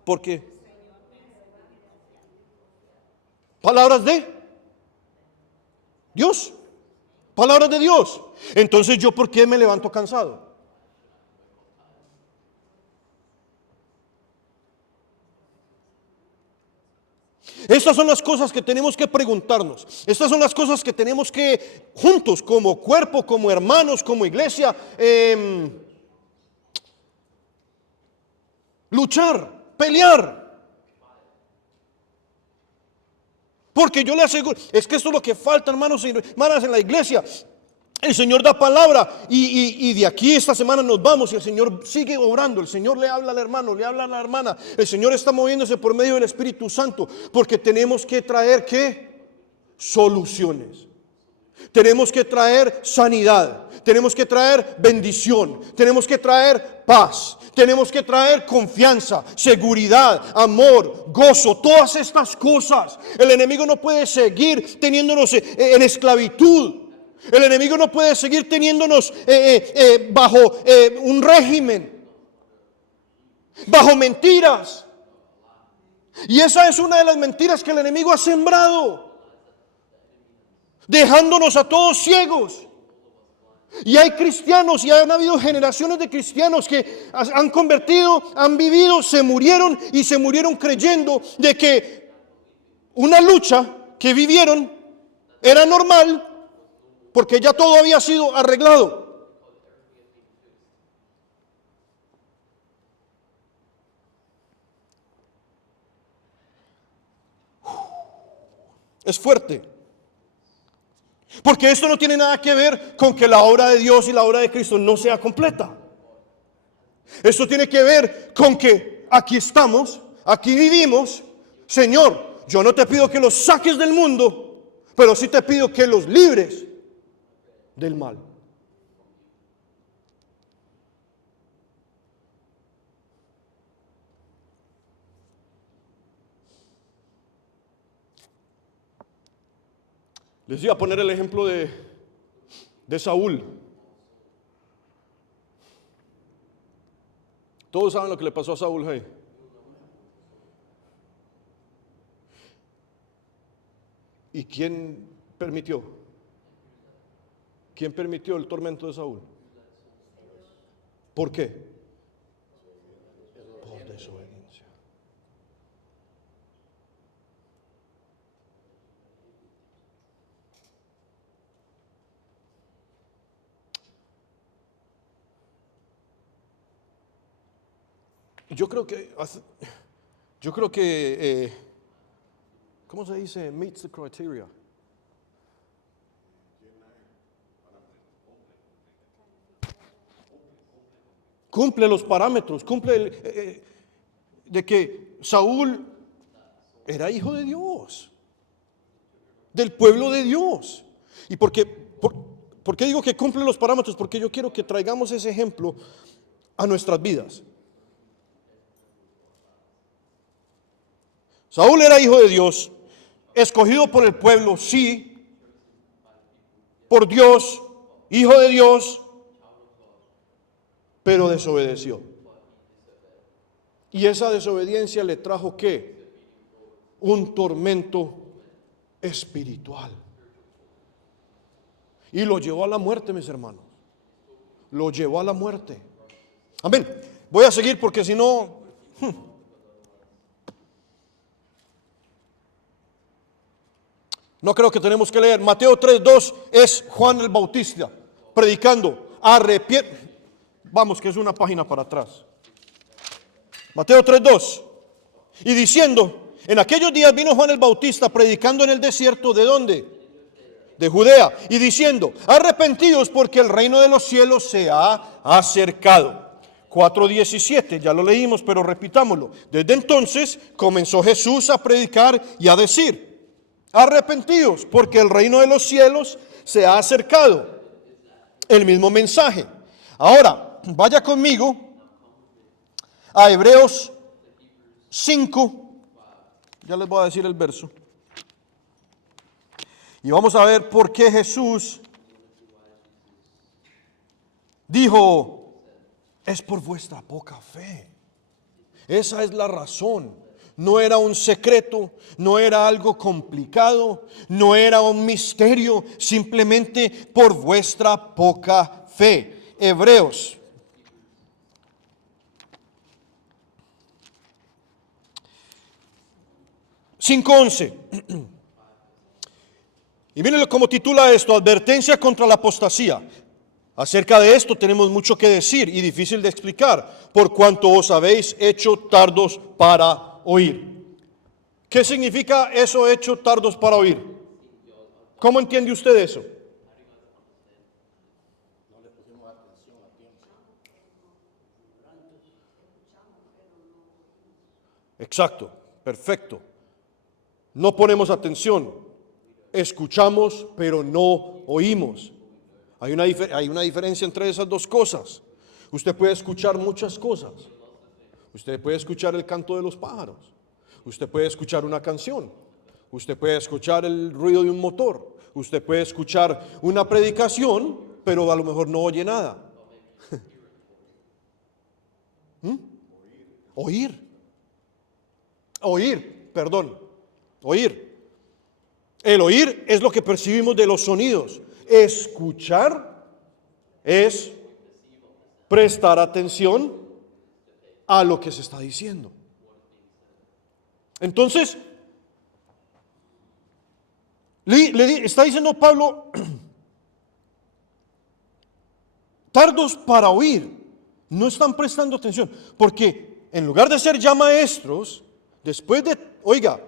¿Por qué? Palabras de Dios. Palabras de Dios. Entonces, ¿yo por qué me levanto cansado? Estas son las cosas que tenemos que preguntarnos. Estas son las cosas que tenemos que, juntos, como cuerpo, como hermanos, como iglesia, luchar, pelear. Porque yo le aseguro, es que esto es lo que falta, hermanos y hermanas, en la iglesia. El Señor da palabra y de aquí esta semana nos vamos y el Señor sigue obrando. El Señor le habla al hermano, le habla a la hermana. El Señor está moviéndose por medio del Espíritu Santo, porque tenemos que traer, ¿qué? Soluciones. Tenemos que traer sanidad, tenemos que traer bendición, tenemos que traer paz, tenemos que traer confianza, seguridad, amor, gozo, todas estas cosas. El enemigo no puede seguir teniéndonos en esclavitud. El enemigo no puede seguir teniéndonos bajo un régimen, bajo mentiras. Y esa es una de las mentiras que el enemigo ha sembrado, dejándonos a todos ciegos. Y hay cristianos, y han habido generaciones de cristianos que han convertido, han vivido, se murieron y se murieron creyendo de que una lucha que vivieron era normal porque ya todo había sido arreglado. Es fuerte. Porque esto no tiene nada que ver con que la obra de Dios y la obra de Cristo no sea completa. Esto tiene que ver con que aquí estamos, aquí vivimos. Señor, yo no te pido que los saques del mundo, pero sí te pido que los libres del mal. Les iba a poner el ejemplo de Saúl. Todos saben lo que le pasó a Saúl ahí. ¿Y quién permitió? ¿Quién permitió el tormento de Saúl? ¿Por qué? Por desobediencia. Yo creo que ¿cómo se dice? Meets the criteria. Cumple los parámetros, cumple de que Saúl era hijo de Dios, del pueblo de Dios. ¿Y por qué digo que cumple los parámetros? Porque yo quiero que traigamos ese ejemplo a nuestras vidas. Saúl era hijo de Dios, escogido por el pueblo, sí, por Dios, hijo de Dios, pero desobedeció. Y esa desobediencia le trajo ¿qué? Un tormento espiritual. Y lo llevó a la muerte, mis hermanos. Lo llevó a la muerte. Amén. Voy a seguir porque si no... No creo que tenemos que leer. Mateo 3:2 es Juan el Bautista predicando. Vamos, que es una página para atrás. Mateo 3:2. Y diciendo, en aquellos días vino Juan el Bautista predicando en el desierto. ¿De dónde? De Judea. Y diciendo, arrepentidos porque el reino de los cielos se ha acercado. 4:17, ya lo leímos, pero repitámoslo. Desde entonces comenzó Jesús a predicar y a decir, arrepentidos porque el reino de los cielos se ha acercado. El mismo mensaje. Ahora, vaya conmigo a Hebreos 5. Ya les voy a decir el verso. Y vamos a ver por qué Jesús dijo, es por vuestra poca fe. Esa es la razón. no era un secreto, no era algo complicado, no era un misterio, simplemente por vuestra poca fe. Hebreos 5:11. Y miren cómo titula esto: advertencia contra la apostasía. Acerca de esto tenemos mucho que decir y difícil de explicar, por cuanto os habéis hecho tardos para oír. ¿Qué significa eso, hecho tardos para oír? ¿Cómo entiende usted eso? Exacto, perfecto. No ponemos atención, escuchamos pero no oímos. Hay una diferencia entre esas dos cosas. Usted puede escuchar muchas cosas. Usted puede escuchar el canto de los pájaros. Usted puede escuchar una canción. Usted puede escuchar el ruido de un motor. Usted puede escuchar una predicación, pero a lo mejor no oye nada. Oír. Oír. El oír es lo que percibimos de los sonidos. Escuchar es prestar atención a lo que se está diciendo. Entonces, está diciendo Pablo, tardos para oír, no están prestando atención, porque en lugar de ser ya maestros, después de, oiga,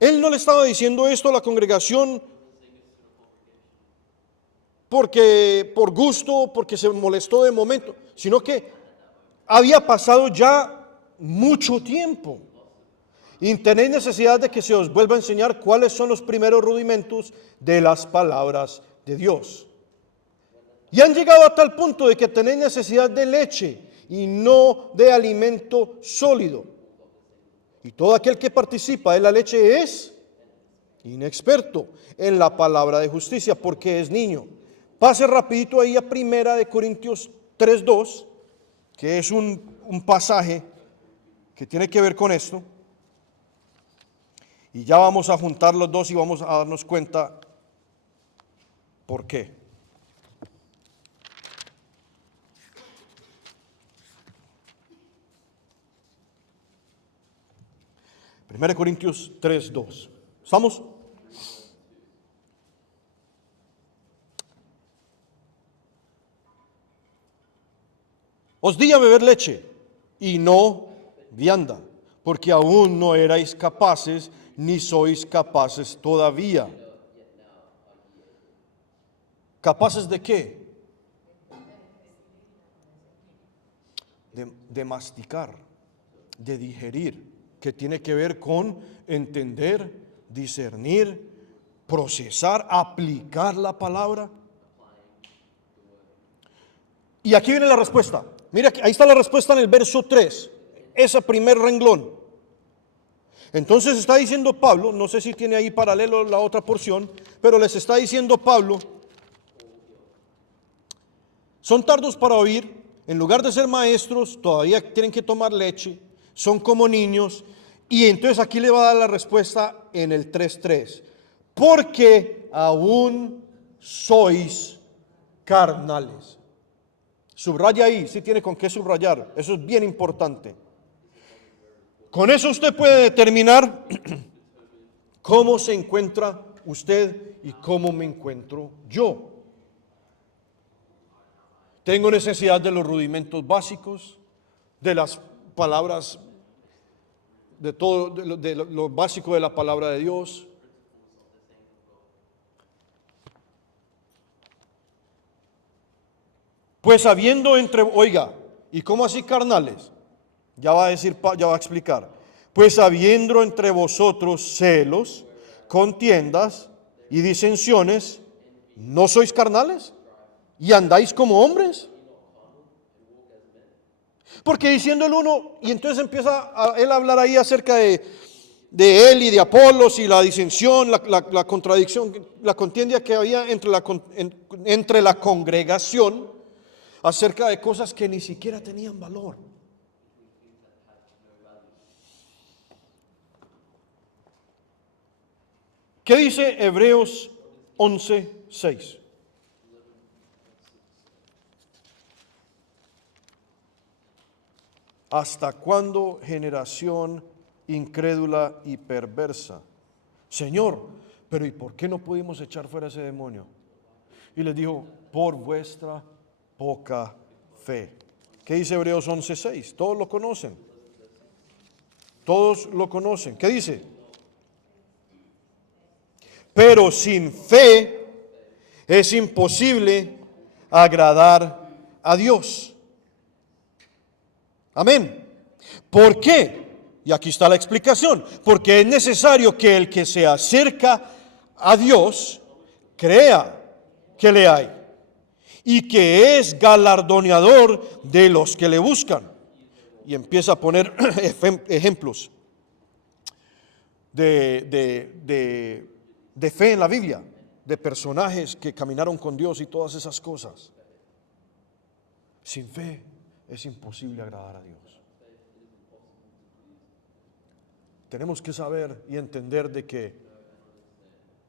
él no le estaba diciendo esto a la congregación porque por gusto, porque se molestó de momento, sino que había pasado ya mucho tiempo. Y tenéis necesidad de que se os vuelva a enseñar cuáles son los primeros rudimentos de las palabras de Dios. Y han llegado a tal punto de que tenéis necesidad de leche y no de alimento sólido. Y todo aquel que participa de la leche es inexperto en la palabra de justicia, porque es niño. Pase rapidito ahí a 1 Corintios 3:2, que es un pasaje que tiene que ver con esto. Y ya vamos a juntar los dos y vamos a darnos cuenta por qué. 1 Corintios 3:2. ¿Estamos? Os di a beber leche y no vianda, porque aún no erais capaces, ni sois capaces todavía. ¿Capaces de qué? De masticar, de digerir, que tiene que ver con entender, discernir, procesar, aplicar la palabra. Y aquí viene la respuesta. Mira, ahí está la respuesta en el verso 3, ese primer renglón. Entonces está diciendo Pablo, no sé si tiene ahí paralelo la otra porción, pero les está diciendo Pablo, son tardos para oír, en lugar de ser maestros, todavía tienen que tomar leche, son como niños, y entonces aquí le va a dar la respuesta en el 3:3, porque aún sois carnales. Subraya ahí, si tiene con qué subrayar, eso es bien importante. Con eso usted puede determinar cómo se encuentra usted y cómo me encuentro yo. Tengo necesidad de los rudimentos básicos, de las palabras, de todo, de lo básico de la palabra de Dios. Pues habiendo oiga, ¿y cómo así carnales? Ya va a decir, ya va a explicar. Pues habiendo entre vosotros celos, contiendas y disensiones, ¿no sois carnales? ¿Y andáis como hombres? Porque diciendo el uno, y entonces empieza él a hablar ahí acerca de él y de Apolos y la disensión, la contradicción, la contienda que había entre la congregación acerca de cosas que ni siquiera tenían valor. ¿Qué dice Hebreos 11:6? ¿Hasta cuándo, generación incrédula y perversa? Señor, pero ¿y por qué no pudimos echar fuera ese demonio? Y les dijo, por vuestra poca fe. ¿Qué dice Hebreos 11:6? Todos lo conocen. Todos lo conocen. ¿Qué dice? Pero sin fe es imposible agradar a Dios. Amén. ¿Por qué? Y aquí está la explicación. Porque es necesario que el que se acerca a Dios crea que le hay y que es galardonador de los que le buscan. Y empieza a poner ejemplos de fe en la Biblia, de personajes que caminaron con Dios y todas esas cosas. Sin fe es imposible agradar a Dios. Tenemos que saber y entender de que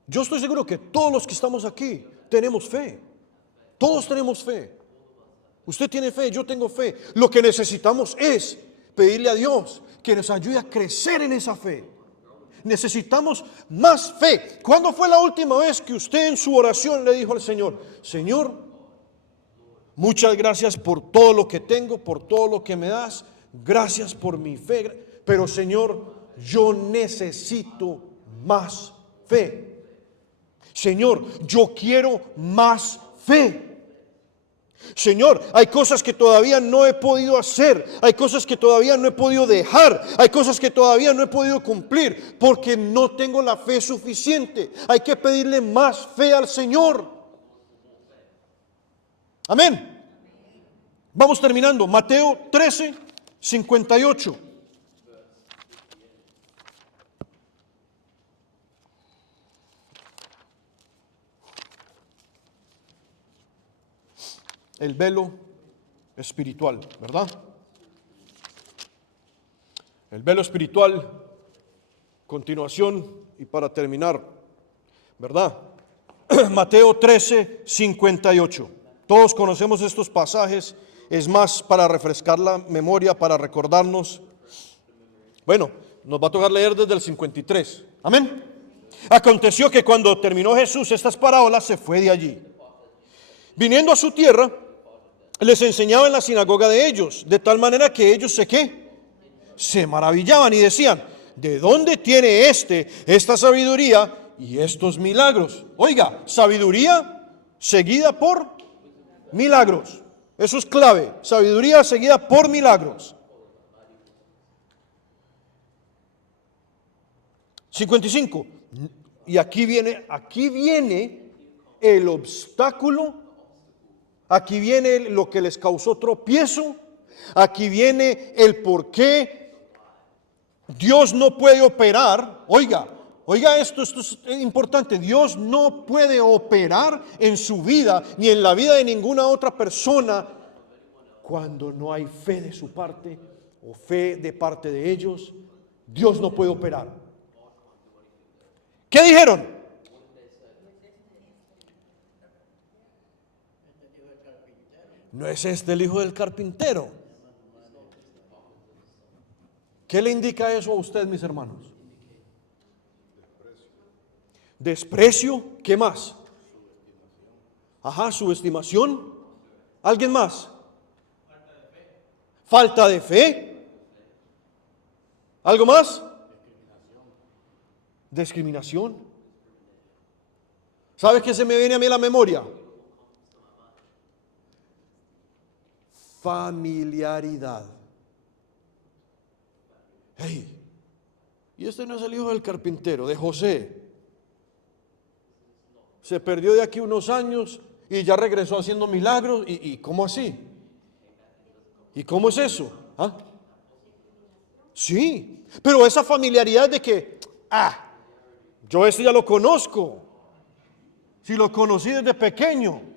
yo estoy seguro que todos los que estamos aquí tenemos fe. Todos tenemos fe. Usted tiene fe, yo tengo fe. Lo que necesitamos es pedirle a Dios que nos ayude a crecer en esa fe. Necesitamos más fe. ¿Cuándo fue la última vez que usted en su oración le dijo al Señor, Señor, muchas gracias por todo lo que tengo, por todo lo que me das, gracias por mi fe, pero Señor, yo necesito más fe. Señor, yo quiero más fe. Señor, hay cosas que todavía no he podido hacer, hay cosas que todavía no he podido dejar, hay cosas que todavía no he podido cumplir porque no tengo la fe suficiente. Hay que pedirle más fe al Señor. Amén. Vamos terminando. Mateo 13:58. El velo espiritual, ¿verdad? El velo espiritual, continuación y para terminar, ¿verdad? Mateo 13:58. Todos conocemos estos pasajes, es más para refrescar la memoria, para recordarnos. Bueno, nos va a tocar leer desde el 53. Amén. Aconteció que cuando terminó Jesús estas parábolas, se fue de allí. Viniendo a su tierra, les enseñaba en la sinagoga de ellos, de tal manera que ellos se maravillaban y decían, ¿de dónde tiene esta sabiduría y estos milagros? Oiga, sabiduría seguida por milagros. Eso es clave, sabiduría seguida por milagros. 55. Y aquí viene el obstáculo. Aquí viene lo que les causó tropiezo. Aquí viene el por qué Dios no puede operar. Oiga esto es importante. Dios no puede operar en su vida ni en la vida de ninguna otra persona cuando no hay fe de su parte o fe de parte de ellos. Dios no puede operar. ¿Qué dijeron? ¿No es este el hijo del carpintero? ¿Qué le indica eso a usted, mis hermanos? Desprecio. ¿Qué más? Ajá, subestimación. ¿Alguien más? Falta de fe. ¿Algo más? Discriminación. ¿Sabe qué se me viene a mí a la memoria? Familiaridad. Hey, y este no es el hijo del carpintero, de José. Se perdió de aquí unos años y ya regresó haciendo milagros. ¿Y cómo así? ¿Y cómo es eso? ¿Ah? Sí, pero esa familiaridad de que, yo ya lo conozco. Si lo conocí desde pequeño.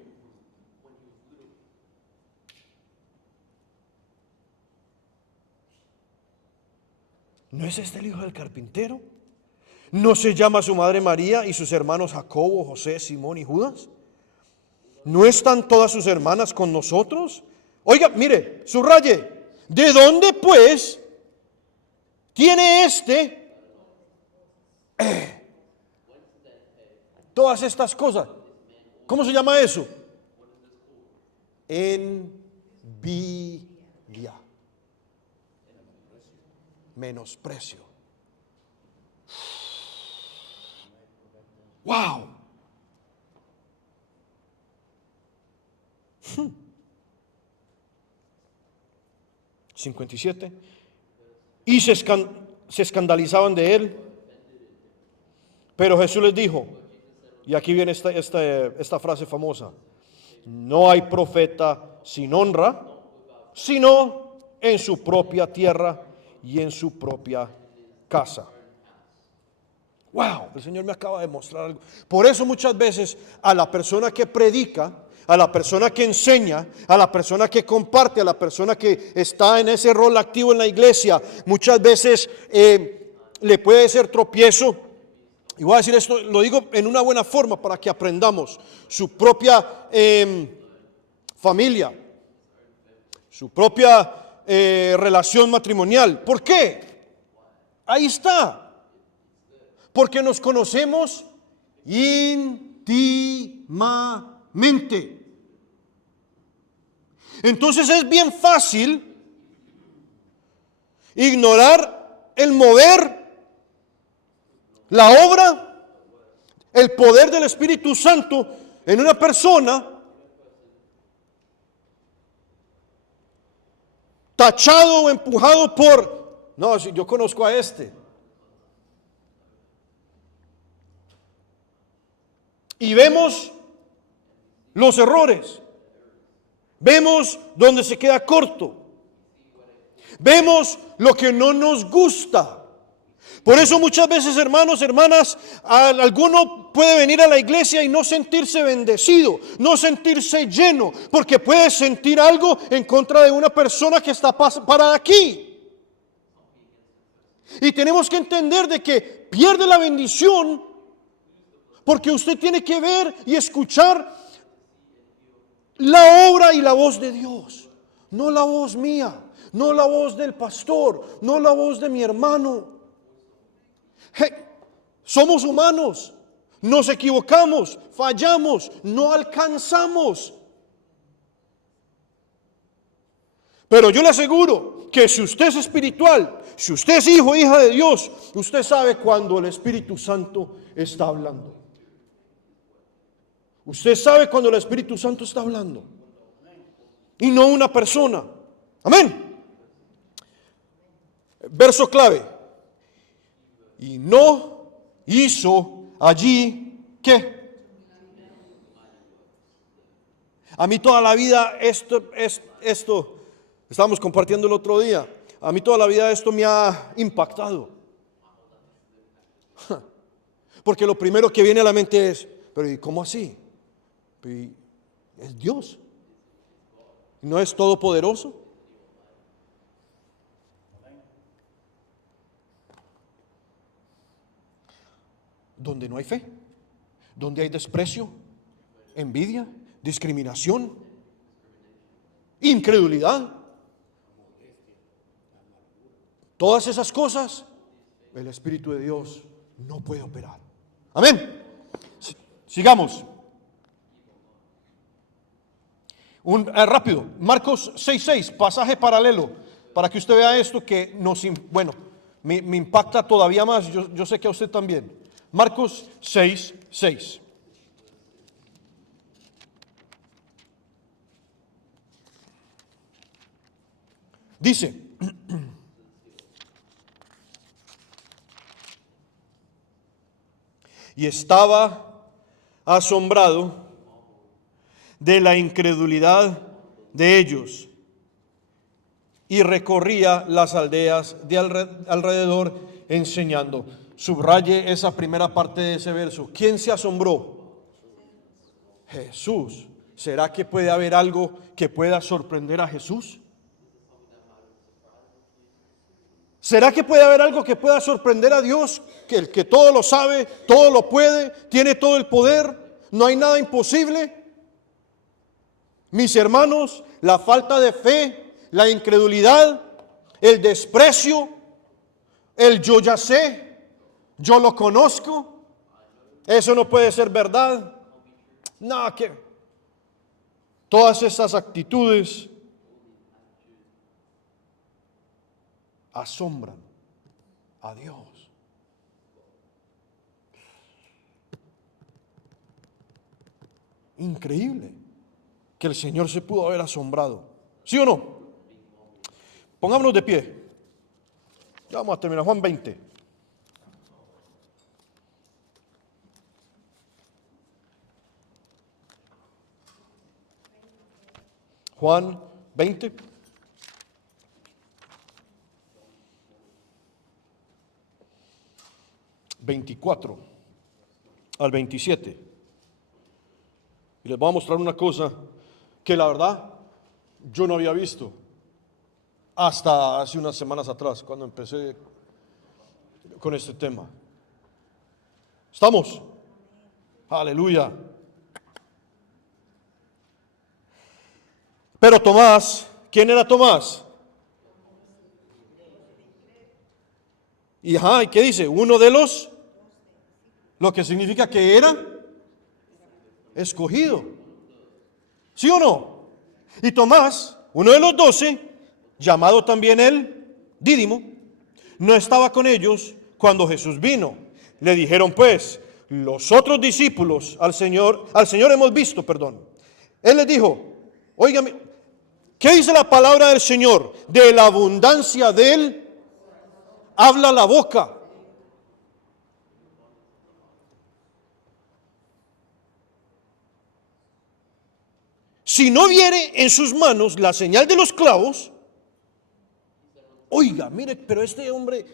¿No es este el hijo del carpintero? ¿No se llama su madre María y sus hermanos Jacobo, José, Simón y Judas? ¿No están todas sus hermanas con nosotros? Oiga, mire, subraye. ¿De dónde pues tiene todas estas cosas? ¿Cómo se llama eso? Envidia. Menosprecio. Wow. 57. Y se escandalizaban de él. Pero Jesús les dijo, y aquí viene esta frase famosa: no hay profeta sin honra, sino en su propia tierra y en su propia casa. Wow, el Señor me acaba de mostrar algo. Por eso muchas veces a la persona que predica, a la persona que enseña, a la persona que comparte, a la persona que está en ese rol activo en la iglesia, muchas veces le puede ser tropiezo. Y voy a decir esto, lo digo en una buena forma para que aprendamos. Su propia familia, su propia relación matrimonial. ¿Por qué? Ahí está. Porque nos conocemos íntimamente. Entonces es bien fácil ignorar el mover, la obra, el poder del Espíritu Santo en una persona, tachado o empujado por, no, si yo conozco a este. Y vemos los errores, vemos donde se queda corto, vemos lo que no nos gusta. Por eso muchas veces, hermanos, hermanas, alguno puede venir a la iglesia y no sentirse bendecido, no sentirse lleno, porque puede sentir algo en contra de una persona que está parada aquí. Y tenemos que entender de que pierde la bendición porque usted tiene que ver y escuchar la obra y la voz de Dios, no la voz mía, no la voz del pastor, no la voz de mi hermano. Somos humanos, nos equivocamos, fallamos, no alcanzamos. Pero yo le aseguro que si usted es espiritual, si usted es hijo o hija de Dios, usted sabe cuando el Espíritu Santo está hablando. Usted sabe cuando el Espíritu Santo está hablando y no una persona. Amén. Verso clave. Y no hizo allí ¿qué? A mí toda la vida esto estábamos compartiendo el otro día. A mí toda la vida esto me ha impactado. Porque lo primero que viene a la mente es, pero ¿y cómo así? Es Dios. ¿No es todopoderoso? Donde no hay fe, donde hay desprecio, envidia, discriminación, incredulidad, todas esas cosas, el Espíritu de Dios no puede operar. Amén. Sigamos. Rápido, Marcos 6:6, pasaje paralelo, para que usted vea esto que me impacta todavía más, yo sé que a usted también. Marcos 6:6. Dice, y estaba asombrado de la incredulidad de ellos y recorría las aldeas de alrededor enseñando. Subraye esa primera parte de ese verso. ¿Quién se asombró? Jesús. ¿Será que puede haber algo que pueda sorprender a Jesús? ¿Será que puede haber algo que pueda sorprender a Dios? Que el que todo lo sabe, todo lo puede, tiene todo el poder, no hay nada imposible. Mis hermanos, la falta de fe, la incredulidad, el desprecio, el yo ya sé, yo lo conozco, eso no puede ser verdad. No, que todas esas actitudes asombran a Dios. Increíble que el Señor se pudo haber asombrado. ¿Sí o no? Pongámonos de pie. Ya vamos a terminar. Juan 20. Juan 20. (24 al 27). Y les voy a mostrar una cosa que la verdad yo no había visto hasta hace unas semanas atrás, cuando empecé con este tema. ¿Estamos? Aleluya. Pero Tomás, ¿quién era Tomás? Y ¿y qué dice? Uno de los, lo que significa que era escogido. ¿Sí o no? Y Tomás, uno de los 12, llamado también el Dídimo, no estaba con ellos cuando Jesús vino. Le dijeron pues, los otros discípulos al Señor hemos visto, perdón. Él les dijo, óigame, ¿qué dice la palabra del Señor? De la abundancia de él habla la boca. Si no viere en sus manos la señal de los clavos, oiga, mire, pero este hombre,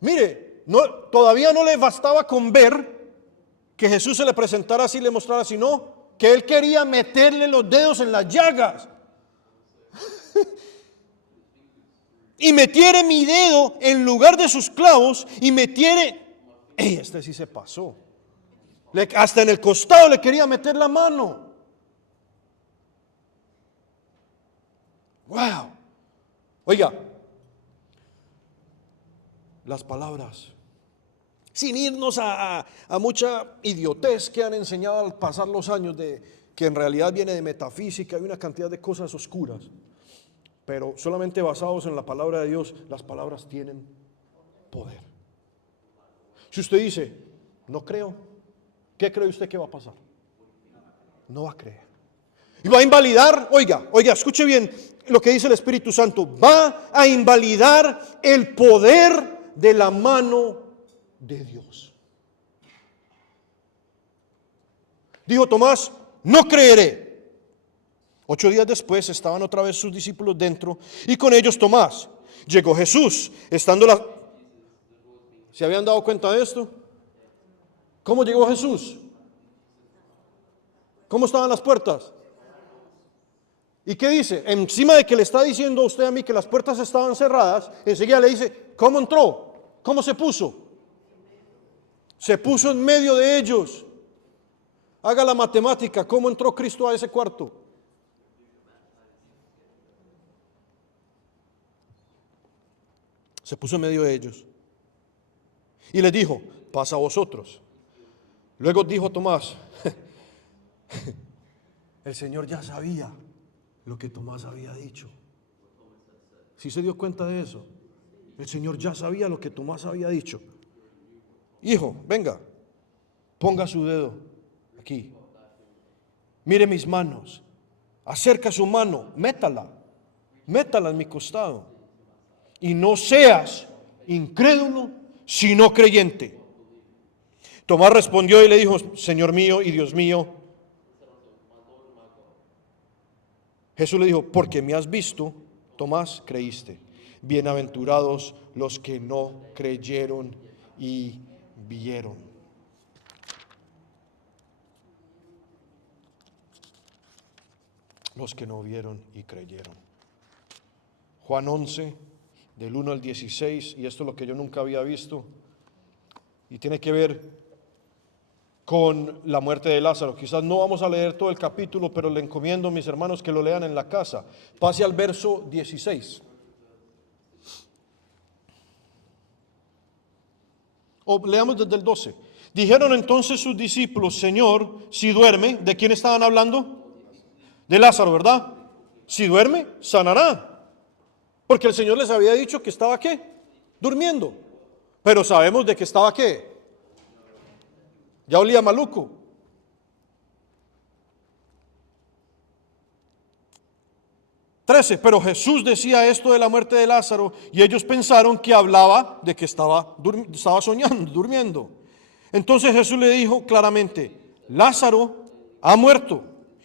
mire, todavía no le bastaba con ver que Jesús se le presentara así, le mostrara así, no, que él quería meterle los dedos en las llagas. Y metiere mi dedo en lugar de sus clavos y metiere, este sí se pasó. Hasta en el costado le quería meter la mano. Wow. Oiga, las palabras, sin irnos a mucha idiotez que han enseñado al pasar los años, que en realidad viene de metafísica y una cantidad de cosas oscuras, pero solamente basados en la palabra de Dios, las palabras tienen poder. Si usted dice, no creo, ¿qué cree usted que va a pasar? No va a creer. Y va a invalidar, oiga, escuche bien lo que dice el Espíritu Santo, va a invalidar el poder de la mano de Dios. Dijo Tomás, no creeré. 8 días después estaban otra vez sus discípulos dentro y con ellos Tomás. Llegó Jesús, ¿Se habían dado cuenta de esto? ¿Cómo llegó Jesús? ¿Cómo estaban las puertas? ¿Y qué dice? Encima de que le está diciendo a usted a mí que las puertas estaban cerradas, enseguida le dice, ¿cómo entró? ¿Cómo se puso? Se puso en medio de ellos. Haga la matemática, ¿cómo entró Cristo a ese cuarto? Se puso en medio de ellos. Y les dijo, pasa a vosotros. Luego dijo Tomás, el Señor ya sabía lo que Tomás había dicho. ¿Sí se dio cuenta de eso? El Señor ya sabía lo que Tomás había dicho. Hijo, venga, ponga su dedo aquí. Mire mis manos. Acerca su mano, métala en mi costado. Y no seas incrédulo, sino creyente. Tomás respondió y le dijo, Señor mío y Dios mío. Jesús le dijo, porque me has visto, Tomás, creíste. Bienaventurados los que no creyeron y vieron. Los que no vieron y creyeron. Juan 11, del 1 al 16, y esto es lo que yo nunca había visto, y tiene que ver con la muerte de Lázaro. Quizás no vamos a leer todo el capítulo, pero le encomiendo, mis hermanos, que lo lean en la casa. Pase al verso 16. O leamos desde el 12. Dijeron entonces sus discípulos: Señor, si duerme, ¿de quién estaban hablando? De Lázaro, ¿verdad? Si duerme, sanará. Porque el Señor les había dicho que estaba ¿qué? Durmiendo. Pero sabemos de que estaba ¿qué? Ya olía maluco. Pero Jesús decía esto de la muerte de Lázaro y ellos pensaron que hablaba de que estaba soñando, durmiendo. Entonces Jesús le dijo claramente: Lázaro ha muerto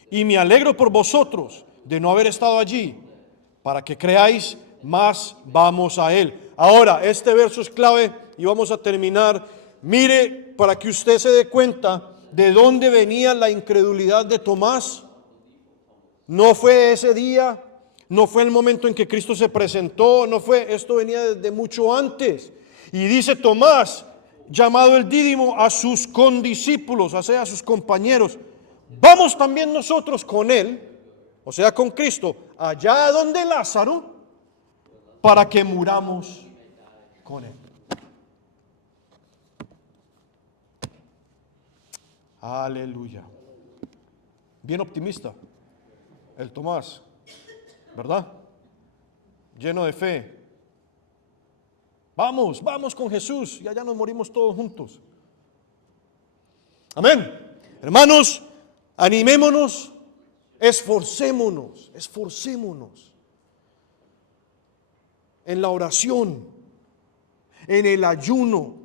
y me alegro por vosotros de no haber estado allí, para que creáis, más vamos a él. Ahora, este verso es clave y vamos a terminar. Mire, para que usted se dé cuenta de dónde venía la incredulidad de Tomás. No fue ese día, no fue el momento en que Cristo se presentó, no fue, esto venía desde mucho antes. Y dice Tomás, llamado el Dídimo, a sus condiscípulos, o sea, a sus compañeros: vamos también nosotros con él, o sea, con Cristo, allá donde Lázaro, para que muramos con él. Aleluya. Bien optimista el Tomás, ¿verdad? Lleno de fe. Vamos con Jesús y allá nos morimos todos juntos. Amén. Hermanos, animémonos, esforcémonos en la oración, en el ayuno.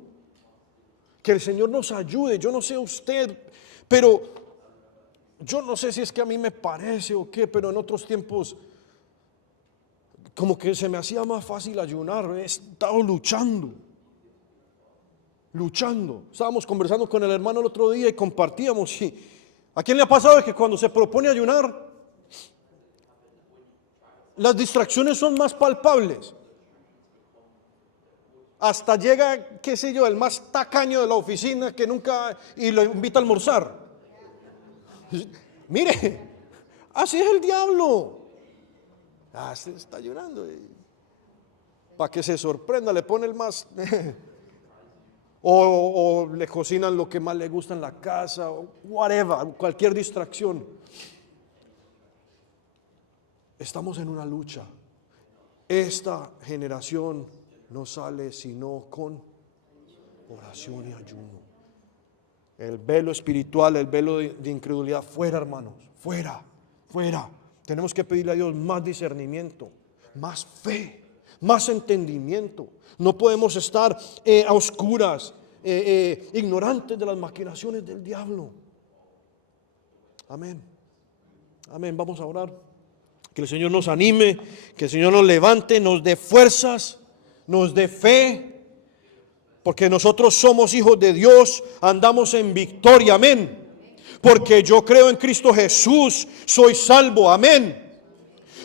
Que el Señor nos ayude. Yo no sé usted, pero yo no sé si es que a mí me parece o qué, pero en otros tiempos como que se me hacía más fácil ayunar. He estado luchando. Estábamos conversando con el hermano el otro día y compartíamos. Y ¿a quién le ha pasado que cuando se propone ayunar, las distracciones son más palpables? Hasta llega, qué sé yo, el más tacaño de la oficina que nunca, y lo invita a almorzar. Mire, así es el diablo. Se está llorando. Para que se sorprenda, le pone el más... o le cocinan lo que más le gusta en la casa, o whatever, cualquier distracción. Estamos en una lucha. Esta generación no sale sino con oración y ayuno. El velo espiritual, el velo de incredulidad, fuera, hermanos, fuera. Tenemos que pedirle a Dios más discernimiento, más fe, más entendimiento. No podemos estar a oscuras, ignorantes de las maquinaciones del diablo. Amén. Vamos a orar. Que el Señor nos anime, que el Señor nos levante, nos dé fuerzas, nos dé fe, porque nosotros somos hijos de Dios, andamos en victoria, amén. Porque yo creo en Cristo Jesús, soy salvo, amén.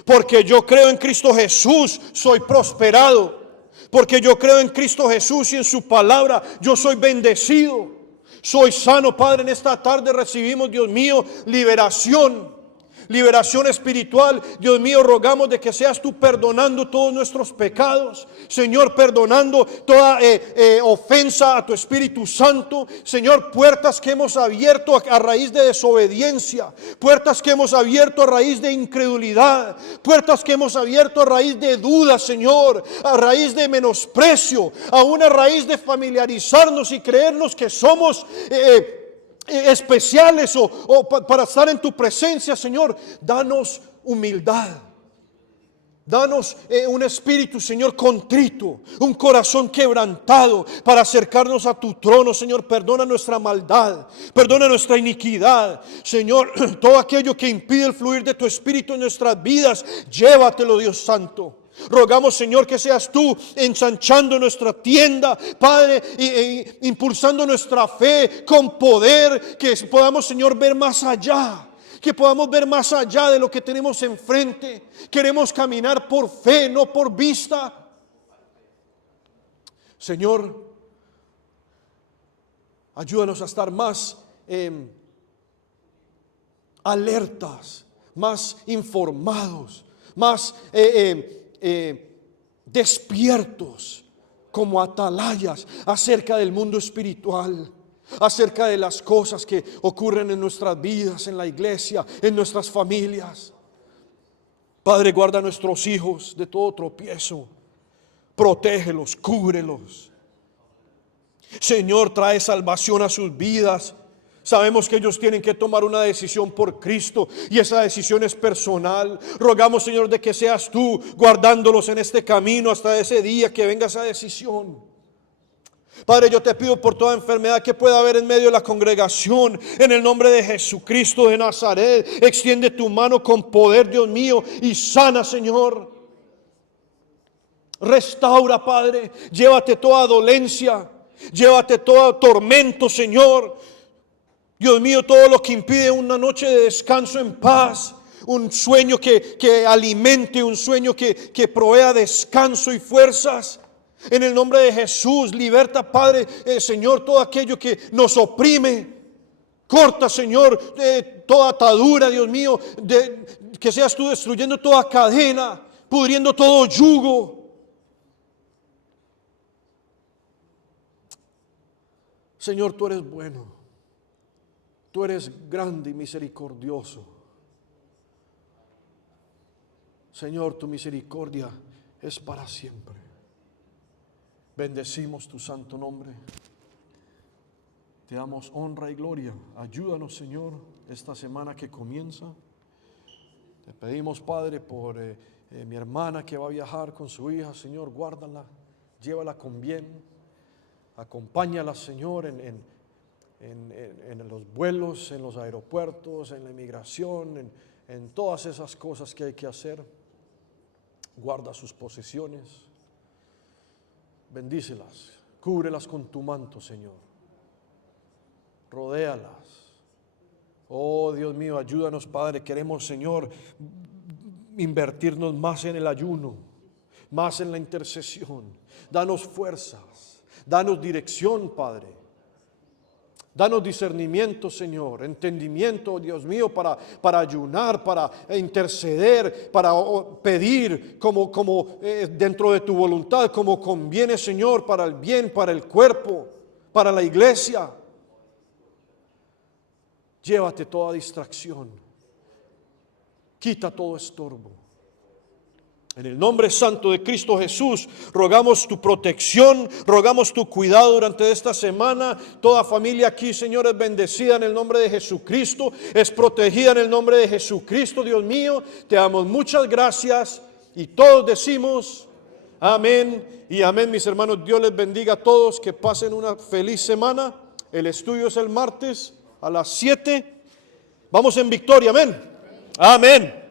Porque yo creo en Cristo Jesús, soy prosperado. Porque yo creo en Cristo Jesús y en su palabra, yo soy bendecido, soy sano. Padre, en esta tarde recibimos, Dios mío, liberación espiritual. Dios mío, rogamos de que seas tú perdonando todos nuestros pecados, Señor, perdonando toda ofensa a tu Espíritu Santo, Señor. Puertas que hemos abierto a raíz de desobediencia, puertas que hemos abierto a raíz de incredulidad, puertas que hemos abierto a raíz de dudas, Señor, a raíz de menosprecio, aún a raíz de familiarizarnos y creernos que somos especiales o para estar en tu presencia, Señor. Danos humildad, danos un espíritu, Señor, contrito, un corazón quebrantado para acercarnos a tu trono, Señor. Perdona nuestra maldad, perdona nuestra iniquidad, Señor. Todo aquello que impide el fluir de tu espíritu en nuestras vidas, llévatelo, Dios Santo. Rogamos, Señor, que seas tú ensanchando nuestra tienda, Padre, e impulsando nuestra fe con poder, que podamos, Señor, ver más allá, que podamos ver más allá de lo que tenemos enfrente. Queremos caminar por fe, no por vista. Señor, ayúdanos a estar más alertas, más informados, más despiertos como atalayas acerca del mundo espiritual, acerca de las cosas que ocurren en nuestras vidas, en la iglesia, en nuestras familias. Padre, guarda a nuestros hijos de todo tropiezo, protégelos, cúbrelos. Señor, trae salvación a sus vidas. Sabemos que ellos tienen que tomar una decisión por Cristo y esa decisión es personal. Rogamos, Señor, de que seas tú guardándolos en este camino hasta ese día que venga esa decisión. Padre, yo te pido por toda enfermedad que pueda haber en medio de la congregación, en el nombre de Jesucristo de Nazaret, extiende tu mano con poder, Dios mío, y sana, Señor. Restaura, Padre, llévate toda dolencia, llévate todo tormento, Señor. Dios mío, todo lo que impide una noche de descanso en paz, un sueño que alimente, un sueño que provea descanso y fuerzas. En el nombre de Jesús, liberta, Padre, Señor, todo aquello que nos oprime. Corta, Señor, toda atadura, Dios mío, que seas tú destruyendo toda cadena, pudriendo todo yugo. Señor, tú eres bueno. Tú eres grande y misericordioso. Señor, tu misericordia es para siempre. Bendecimos tu santo nombre. Te damos honra y gloria. Ayúdanos, Señor, esta semana que comienza. Te pedimos, Padre, por mi hermana que va a viajar con su hija. Señor, guárdala, llévala con bien. Acompáñala, Señor, en los vuelos, en los aeropuertos, en la inmigración, en todas esas cosas que hay que hacer. Guarda sus posesiones, bendícelas, cúbrelas con tu manto, Señor, rodéalas. Oh Dios mío, ayúdanos, Padre, queremos, Señor, invertirnos más en el ayuno, más en la intercesión. Danos fuerzas, danos dirección, Padre. Danos discernimiento, Señor, entendimiento, Dios mío, para ayunar, para interceder, para pedir como dentro de tu voluntad, como conviene, Señor, para el bien, para el cuerpo, para la iglesia. Llévate toda distracción, quita todo estorbo. En el nombre santo de Cristo Jesús, rogamos tu protección, rogamos tu cuidado durante esta semana. Toda familia aquí, Señor, es bendecida en el nombre de Jesucristo, es protegida en el nombre de Jesucristo, Dios mío. Te damos muchas gracias y todos decimos amén y amén, mis hermanos. Dios les bendiga a todos, que pasen una feliz semana. El estudio es el martes a las 7. Vamos en victoria, amén. Amén.